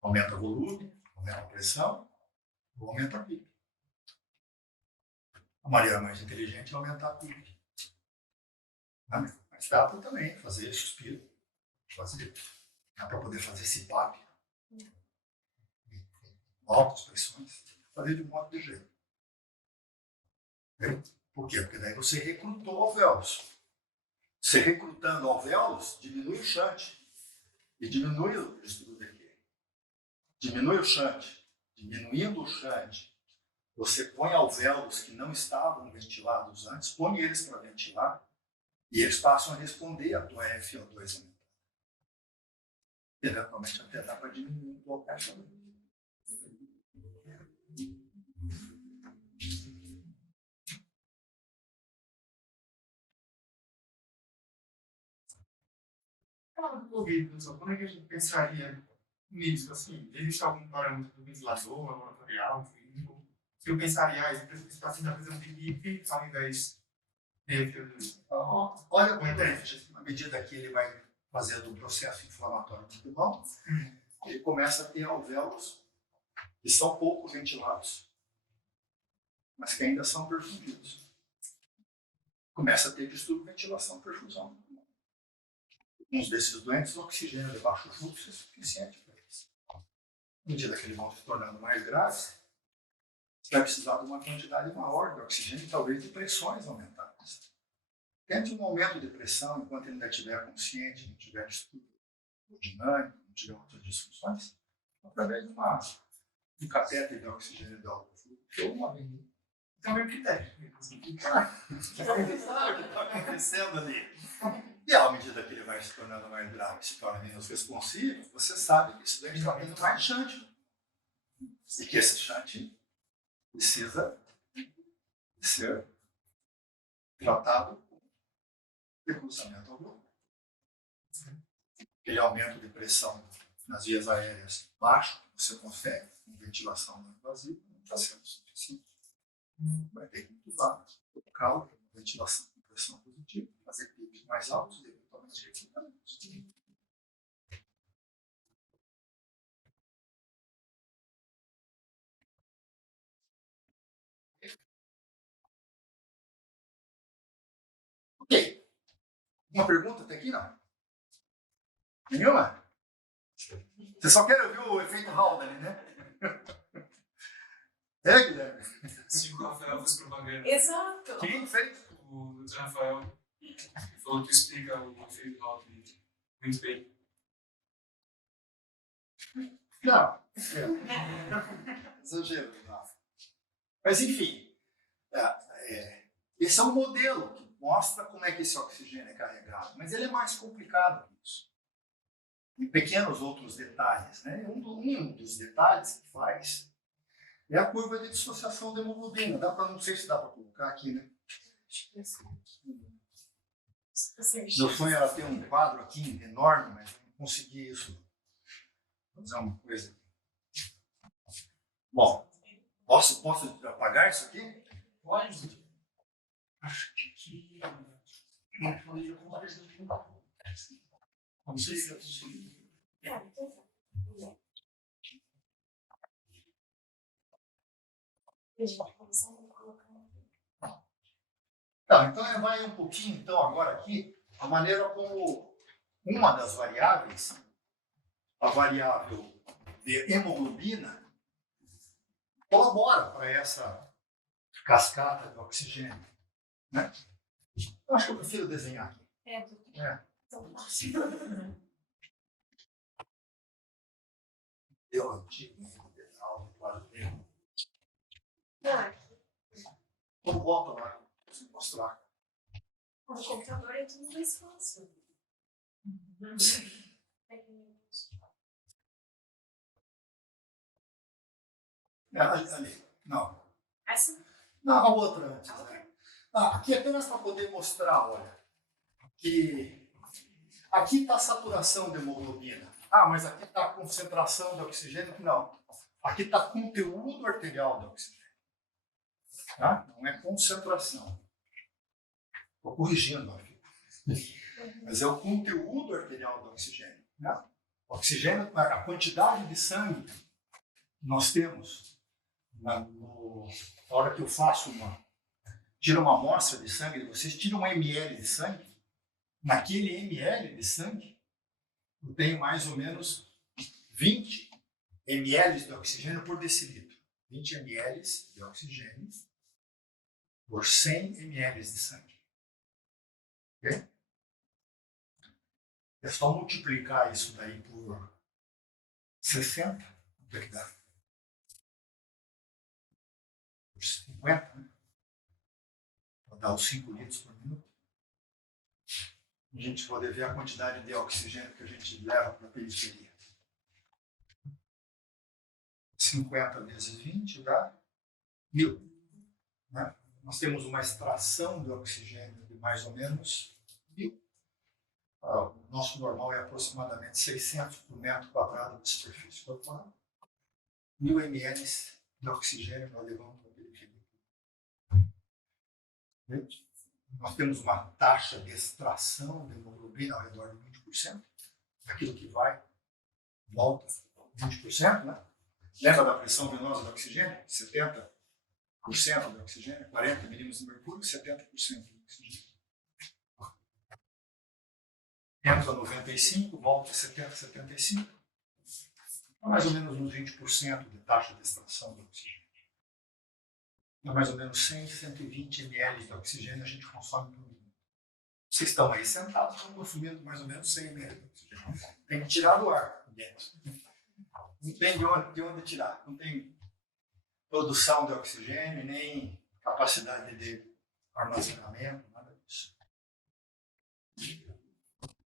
Aumenta o volume, aumenta a pressão, ou aumenta a PIB. A maneira mais inteligente é aumentar a PIB. Mas dá para também fazer suspiro, dá para poder fazer CPAP, altas pressões, fazer de modo de jeito. Por quê? Porque daí você recrutou alvéolos. Você recrutando alvéolos, diminui o shunt. E diminui o estudo aqui. Diminui o shunt. Diminuindo o shunt, você põe alvéolos que não estavam ventilados antes, põe eles para ventilar, e eles passam a responder a tua FO2 aumentada. Eventualmente até dá para diminuir um pouco a também. Como é que a gente pensaria nisso? Assim, existe algum parâmetro do ventilador, laboratorial, clínico, que eu pensaria, esse paciente está precisando de BIP ao invés de Olha, à medida que ele vai fazendo um processo inflamatório do pulmão, ele começa a ter alvéolos que são pouco ventilados, mas que ainda são perfundidos. Começa a ter distúrbio de ventilação e perfusão. Uns desses doentes, o oxigênio de baixo fluxo é suficiente para eles. À medida que eles vão se tornando mais graves, você vai precisar de uma quantidade maior de oxigênio e talvez de pressões aumentadas. Tente um aumento de pressão enquanto ele ainda estiver consciente, não tiver distúrbio dinâmico, não tiver outras disfunções, através de um catéter de oxigênio de alto fluxo ou uma avenida. Então, é um critério. Você sabe o que está acontecendo ali. E à medida que ele vai se tornando mais grave, se torna menos responsivo, você sabe que isso daí está tendo mais shunt. E que esse shunt precisa ser tratado com recrutamento ao grupo. Aquele aumento de pressão nas vias aéreas baixo, que você consegue com ventilação não invasiva, não está sendo suficiente. Vai ter que usar o local, ventilação com pressão positiva, fazer picos mais altos e eventualmente recrutamentos. Ok. Uma pergunta até aqui, não? Nenhuma? Você só quer ouvir o efeito Haldane, né? É, Guilherme? Sim, o Rafael fez propaganda. Exato. Quem fez? O Dr. Rafael falou que explica o efeito Haldane muito bem. Não. Exagero, não. Mas, enfim, esse é um modelo que mostra como é que esse oxigênio é carregado, mas ele é mais complicado que isso. Em pequenos outros detalhes, né? Um dos detalhes que faz é a curva de dissociação da hemoglobina. Não sei se dá para colocar aqui, né? Meu sonho era ter um quadro aqui enorme, mas não consegui isso. Vou fazer uma coisa. Bom, posso apagar isso aqui? Pode? Acho que não planeja compartilhar. Não sei se eu consigo. Tá, então vai um pouquinho então agora aqui a maneira como uma das variáveis, a variável de hemoglobina, colabora para essa cascata de oxigênio, né? Eu acho que eu prefiro desenhar aqui. Eu antigo, Vamos volta lá, para mostrar. No computador é tudo mais fácil. Ali. Não. Essa? Não, a outra antes. Né? Aqui apenas para poder mostrar, olha, que aqui está a saturação de hemoglobina. Mas aqui está a concentração de oxigênio. Não. Aqui está conteúdo arterial de oxigênio. Tá? Não é concentração. Estou corrigindo aqui. Mas é o conteúdo arterial do oxigênio. Né? O oxigênio, a quantidade de sangue que nós temos na hora que eu faço tiro uma amostra de sangue de vocês, tira 1 ml de sangue. Naquele ml de sangue, eu tenho mais ou menos 20 ml de oxigênio por decilitro. 20 ml de oxigênio por 100 ml de sangue. Okay? É só multiplicar isso daí por 60, o que dá? Por 50, né? Para dar os 5 litros por minuto. A gente poder ver a quantidade de oxigênio que a gente leva para a periferia. 50 vezes 20 dá 1000. Né? Nós temos uma extração de oxigênio de mais ou menos 1000. O nosso normal é aproximadamente 600 por metro quadrado de superfície corporal. 1000 ml de oxigênio nós levamos para a periferia. Nós temos uma taxa de extração de hemoglobina ao redor de 20%. Aquilo que vai, volta 20%, né? Lembra da pressão venosa do oxigênio? 70% do oxigênio, 40 milímetros de mercúrio, 70% do oxigênio. Entra 95, volta 70, 75. Mais ou menos uns 20% de taxa de extração do oxigênio. Mais ou menos 100, 120 ml de oxigênio a gente consome por minuto. Vocês estão aí sentados, estão consumindo mais ou menos 100 ml de oxigênio. Tem que tirar do ar dentro. Não tem de onde tirar. Não tem produção de oxigênio, nem capacidade de armazenamento, nada disso.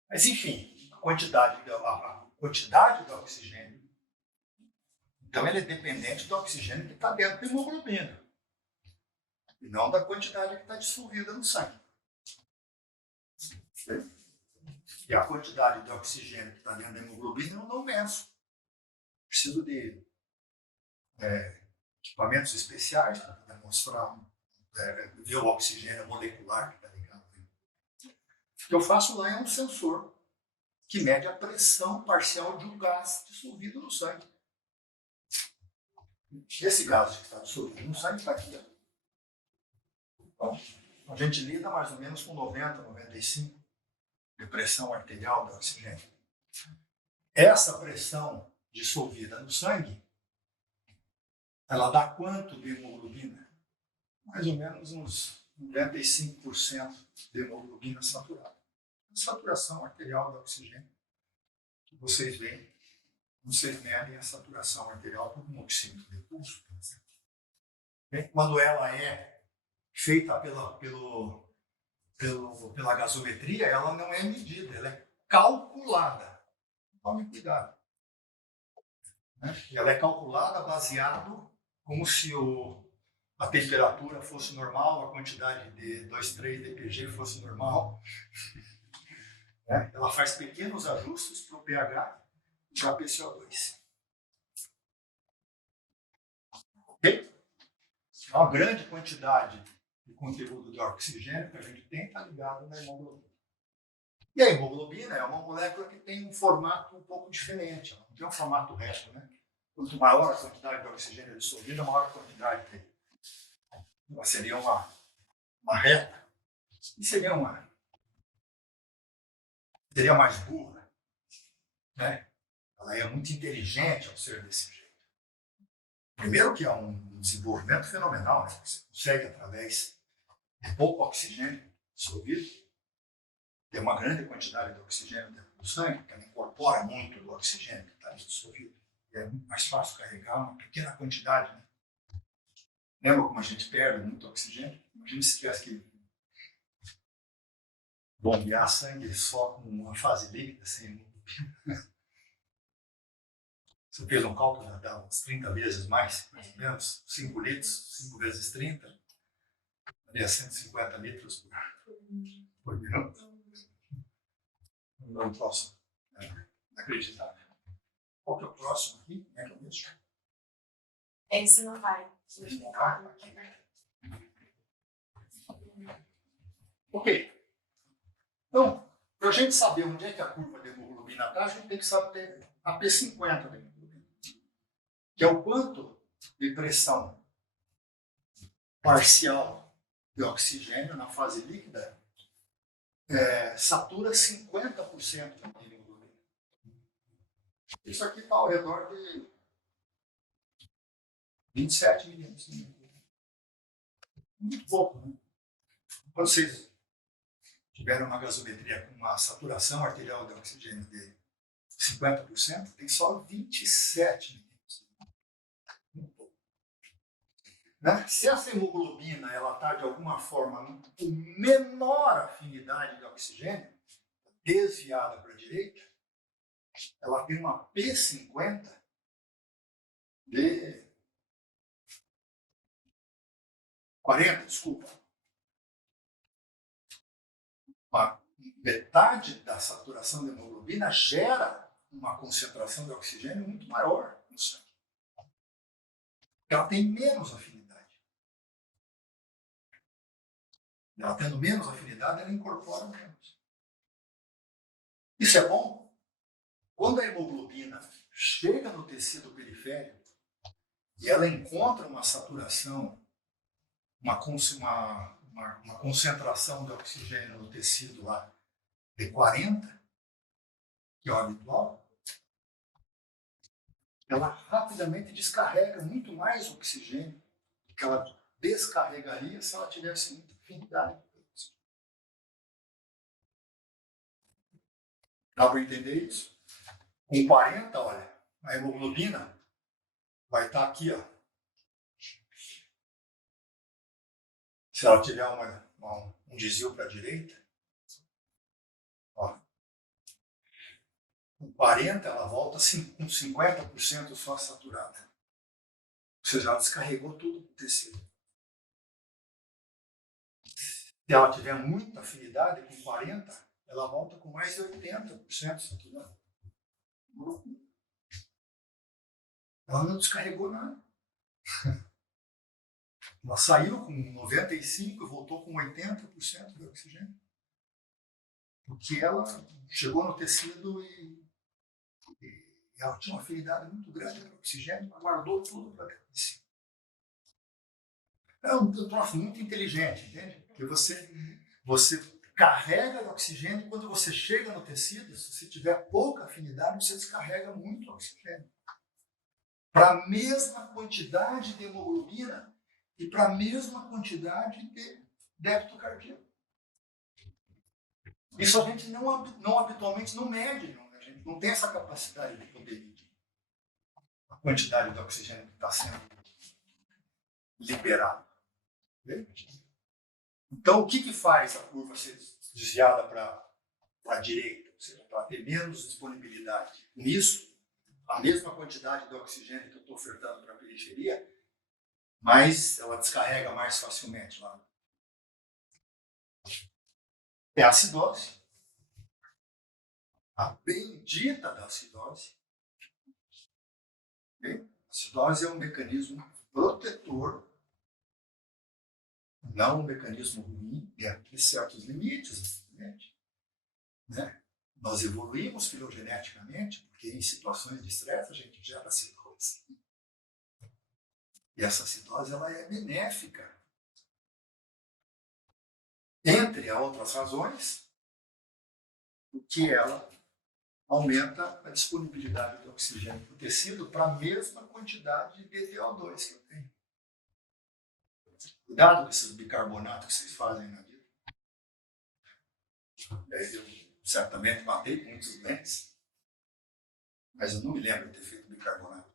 Mas, enfim, a quantidade do oxigênio, então ele é dependente do oxigênio que está dentro da hemoglobina, e não da quantidade que está dissolvida no sangue. E a quantidade de oxigênio que está dentro da hemoglobina eu não meço. Preciso de equipamentos especiais para demonstrar, ver o oxigênio molecular que está ligado. O que eu faço lá é um sensor que mede a pressão parcial de um gás dissolvido no sangue. Esse gás que está dissolvido no sangue está aqui. Então, a gente lida mais ou menos com 90, 95 de pressão arterial do oxigênio. Essa pressão dissolvida no sangue, ela dá quanto de hemoglobina? Mais ou menos uns 95% de hemoglobina saturada. A saturação arterial do oxigênio, que vocês veem, vocês medem a saturação arterial por um oxímetro de pulso, por exemplo. Quando ela é feita pela gasometria, ela não é medida, ela é calculada. Tome cuidado. Ela é calculada baseado como se a temperatura fosse normal, a quantidade de 2,3 dpg fosse normal. Ela faz pequenos ajustes para o pH e para a PCO2. Ok? Uma grande quantidade de conteúdo de oxigênio que a gente tem está ligado na hemoglobina. E a hemoglobina é uma molécula que tem um formato um pouco diferente. Ela não tem um formato reto, né? Quanto maior a quantidade de oxigênio dissolvida, maior a quantidade tem. Ela seria uma reta. E seria mais burra. Né? Ela é muito inteligente ao ser desse jeito. Primeiro que é um desenvolvimento fenomenal, né? Você consegue, através de pouco oxigênio dissolvido, ter uma grande quantidade de oxigênio dentro do sangue, que ela incorpora muito do oxigênio que está ali dissolvido. E é muito mais fácil carregar uma pequena quantidade. Né? Lembra como a gente perde muito oxigênio? Imagina se tivesse que bombear sangue só com uma fase líquida, sem hemoglobina. Você fez um cálculo, já dá umas 30 vezes mais ou menos, 5 litros, 5 vezes 30, daria 150 litros por minuto. Não posso. Inacreditável. Qual que é o próximo aqui? Como é que eu vejo? Esse não vai. Ok. Então, para a gente saber onde é que a curva de hemoglobina está, a gente tem que saber a P50 da hemoglobina, que é o quanto de pressão parcial de oxigênio na fase líquida satura 50% da hemoglobina. Isso aqui está ao redor de 27 milímetros de hemoglobina. Muito pouco, né? Quando vocês tiver uma gasometria com uma saturação arterial de oxigênio de 50%, tem só 27 milímetros. Né? Se essa hemoglobina está de alguma forma com menor afinidade de oxigênio, desviada para a direita, ela tem uma P50 de 40, desculpa. A metade da saturação de hemoglobina gera uma concentração de oxigênio muito maior no sangue. Ela tem menos afinidade. Ela tendo menos afinidade, ela incorpora menos. Isso é bom? Quando a hemoglobina chega no tecido periférico e ela encontra uma saturação, uma concentração de oxigênio no tecido lá de 40, que é o habitual, ela rapidamente descarrega muito mais oxigênio do que ela descarregaria se ela tivesse muita afinidade. Dá para entender isso? Com 40, olha, a hemoglobina vai estar aqui, ó. Se ela tiver um desvio para a direita, ó, com 40 ela volta com 50% só saturada. Ou seja, ela descarregou tudo do tecido. Se ela tiver muita afinidade, com 40, ela volta com mais de 80% saturada. Ela não descarregou nada. Ela saiu com 95% e voltou com 80% de oxigênio. Porque ela chegou no tecido e ela tinha uma afinidade muito grande para o oxigênio, ela guardou tudo para dentro de si. É um troço muito inteligente, entende? Porque você carrega o oxigênio e quando você chega no tecido, se você tiver pouca afinidade, você descarrega muito oxigênio. Para a mesma quantidade de hemoglobina e para a mesma quantidade de débito cardíaco. Isso a gente não habitualmente não mede, não. A gente não tem essa capacidade de poder medir a quantidade de oxigênio que está sendo liberado. Então, o que faz a curva ser desviada para a direita? Ou seja, para ter menos disponibilidade. Com isso, a mesma quantidade de oxigênio que eu estou ofertando para a periferia, mas ela descarrega mais facilmente lá. É a acidose. A bendita da acidose. A acidose é um mecanismo protetor, não um mecanismo ruim, dentro de certos limites, né? Nós evoluímos filogeneticamente, porque em situações de estresse a gente gera acidose. E essa acidose ela é benéfica. Entre outras razões, porque ela aumenta a disponibilidade de oxigênio para o tecido para a mesma quantidade de DO2 que eu tenho. Cuidado com esses bicarbonatos que vocês fazem na vida. Eu certamente matei muitos doentes, mas eu não me lembro de ter feito bicarbonato.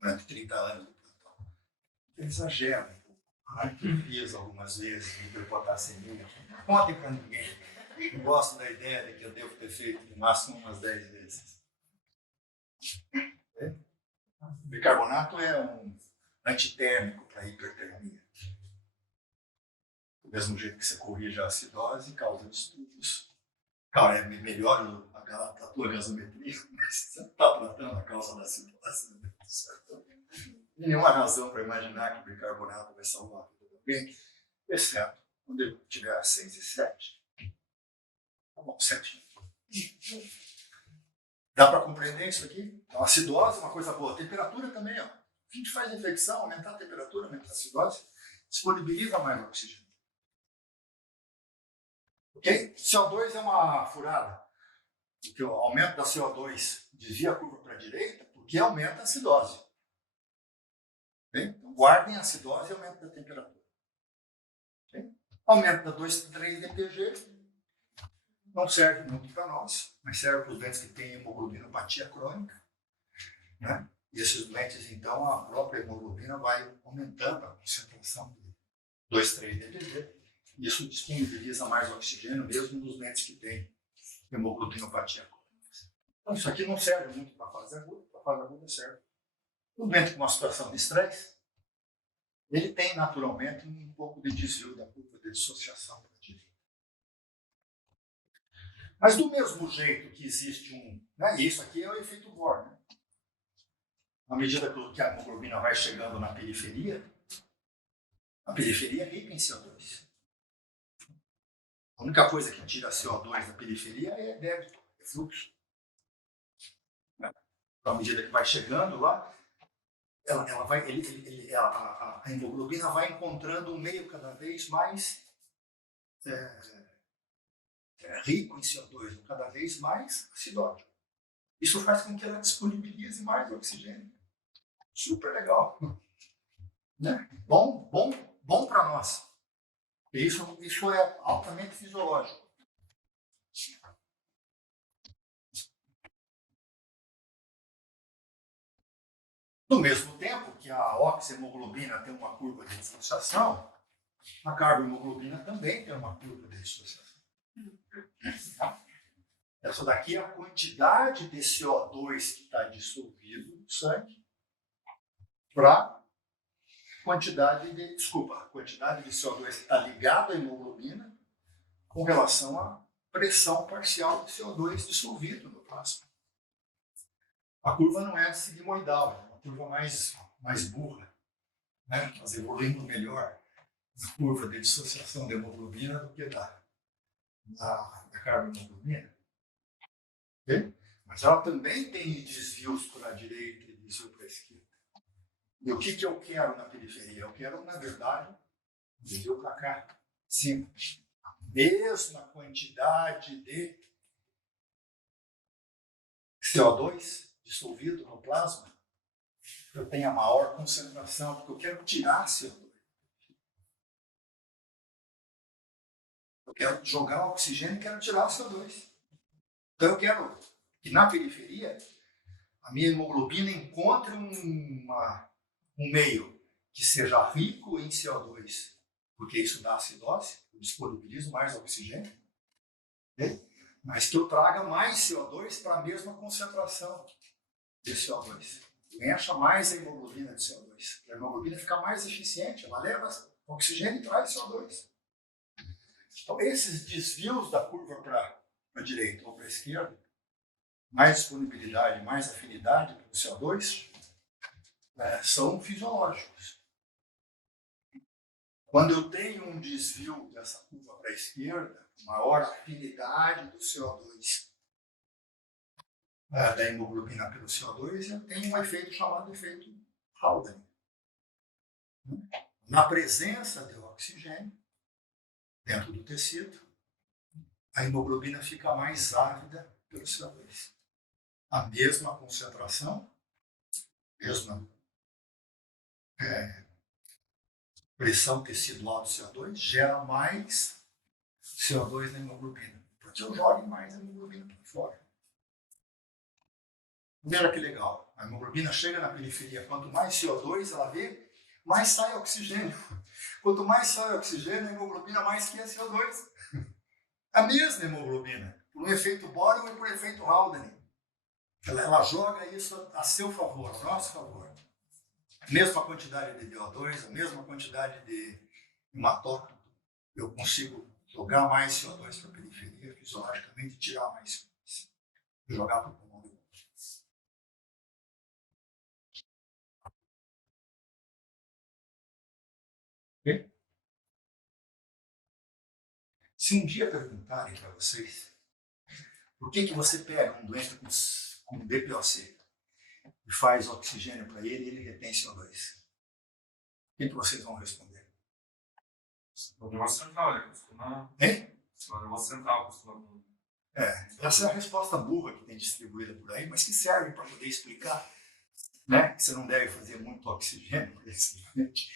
Durante 30 anos do plantão. Eu exagero um pouco. Eu fiz algumas vezes hiperpotassemia. Não contem para ninguém. Eu gosto da ideia de que eu devo ter feito no máximo umas 10 vezes. Bicarbonato é um antitérmico para a hipertermia. Do mesmo jeito que você corrige a acidose, causa distúrbios. Cara, melhora a tua gasometria, mas você não está tratando a causa da acidose. Não tem nenhuma razão para imaginar que o bicarbonato vai salvar a vida do bem, exceto quando ele tiver 6 e 7. Tá bom, 7. Dá para compreender isso aqui? Então, a acidose é uma coisa boa. A temperatura também, ó. A gente faz infecção, aumentar a temperatura, aumentar a acidose, disponibiliza mais oxigênio. Ok? CO2 é uma furada. Porque o aumento da CO2 desvia a curva para a direita, porque aumenta a acidose. Okay? Então, guardem a acidose e aumento da temperatura. Okay? Aumento da 2,3-DPG não serve muito para nós, mas serve para os doentes que têm hemoglobinopatia crônica, né? E esses doentes, então, a própria hemoglobina vai aumentando a concentração de 2,3-DPG. Isso disponibiliza mais oxigênio, mesmo nos doentes que têm hemoglobinopatia crônica. Então, isso aqui não serve muito para a fase aguda, para a fase aguda serve. O doente com uma situação de estresse, ele tem naturalmente um pouco de desvio da curva de dissociação para a direita. Mas do mesmo jeito que existe né, isso aqui é o efeito Bohr, né? À medida que a hemoglobina vai chegando na periferia, a periferia é rica em CO2. A única coisa que tira CO2 da periferia é débito, é fluxo. Então, à medida que vai chegando lá, a hemoglobina vai encontrando um meio cada vez mais rico em CO2, cada vez mais acidótico. Isso faz com que ela disponibilize mais oxigênio. Super legal. Né? Bom para nós. Isso é altamente fisiológico. No mesmo tempo que a oxihemoglobina tem uma curva de dissociação, a carbohemoglobina também tem uma curva de dissociação. Essa daqui é a quantidade de CO2 que está dissolvido no sangue para a quantidade de CO2 que está ligada à hemoglobina com relação à pressão parcial de CO2 dissolvido no plasma. A curva não é sigmoidal, é uma curva mais burra, né? Nós evoluímos melhor na curva de dissociação da hemoglobina do que da carbohemoglobina. Okay? Mas ela também tem desvios para a direita e desvio para a esquerda. E o que eu quero na periferia? Eu quero, na verdade, um desvio para cá, cima. A mesma quantidade de CO2 dissolvido no plasma, eu tenho a maior concentração, porque eu quero tirar CO2. Eu quero jogar o oxigênio e quero tirar o CO2. Então eu quero que na periferia a minha hemoglobina encontre um meio que seja rico em CO2, porque isso dá acidose, eu disponibilizo mais oxigênio, okay? Mas que eu traga mais CO2 para a mesma concentração de CO2. Encha mais a hemoglobina de CO2. A hemoglobina fica mais eficiente, ela leva oxigênio e traz CO2. Então, esses desvios da curva para a direita ou para a esquerda, mais disponibilidade, mais afinidade para o CO2, são fisiológicos. Quando eu tenho um desvio dessa curva para a esquerda, maior afinidade do CO2 da hemoglobina pelo CO2, eu tenho um efeito chamado efeito Haldane. Na presença de oxigênio dentro do tecido, a hemoglobina fica mais ávida pelo CO2. A mesma concentração, mesma pressão tecidual do CO2 gera mais CO2 na hemoglobina, porque eu jogo mais a hemoglobina para fora. Veja que legal, a hemoglobina chega na periferia, quanto mais CO2 ela vê, mais sai oxigênio. Quanto mais sai oxigênio, a hemoglobina mais quer CO2. A mesma hemoglobina, por um efeito Bohr e por efeito Haldane. Ela joga isso a seu favor, a nosso favor. A mesma quantidade de VO2, a mesma quantidade de hematócrito, eu consigo jogar mais CO2 para a periferia, fisiologicamente, tirar mais CO2. E jogar para o pulmão do mundo. Okay? Se um dia perguntarem para vocês por que você pega um doente com DPOC e faz oxigênio para ele e ele retém CO2, o que vocês vão responder? Problema central, ele costuma. Hein? Problema central costuma. Essa é a resposta burra que tem distribuída por aí, mas que serve para poder explicar, né, que você não deve fazer muito oxigênio para esse doente,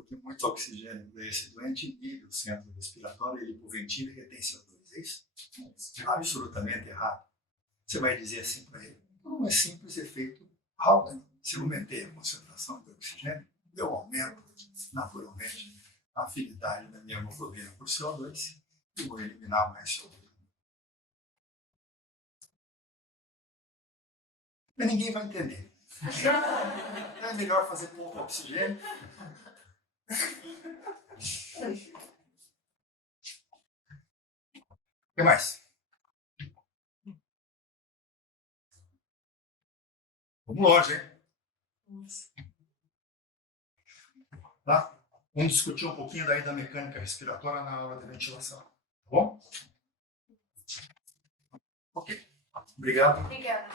porque muito oxigênio desse doente inibe o centro respiratório, ele hipoventila e retém CO2. É isso? Absolutamente errado. Você vai dizer assim para ele, por um simples efeito Haldane. Se eu aumentei a concentração de oxigênio, eu aumento naturalmente a afinidade da minha hemoglobina por CO2 e vou eliminar mais CO2. Mas ninguém vai entender. É melhor fazer pouco oxigênio. O que mais? Vamos longe, hein? Tá? Vamos discutir um pouquinho daí da mecânica respiratória na aula de ventilação. Tá bom? Ok. Obrigado. Obrigada.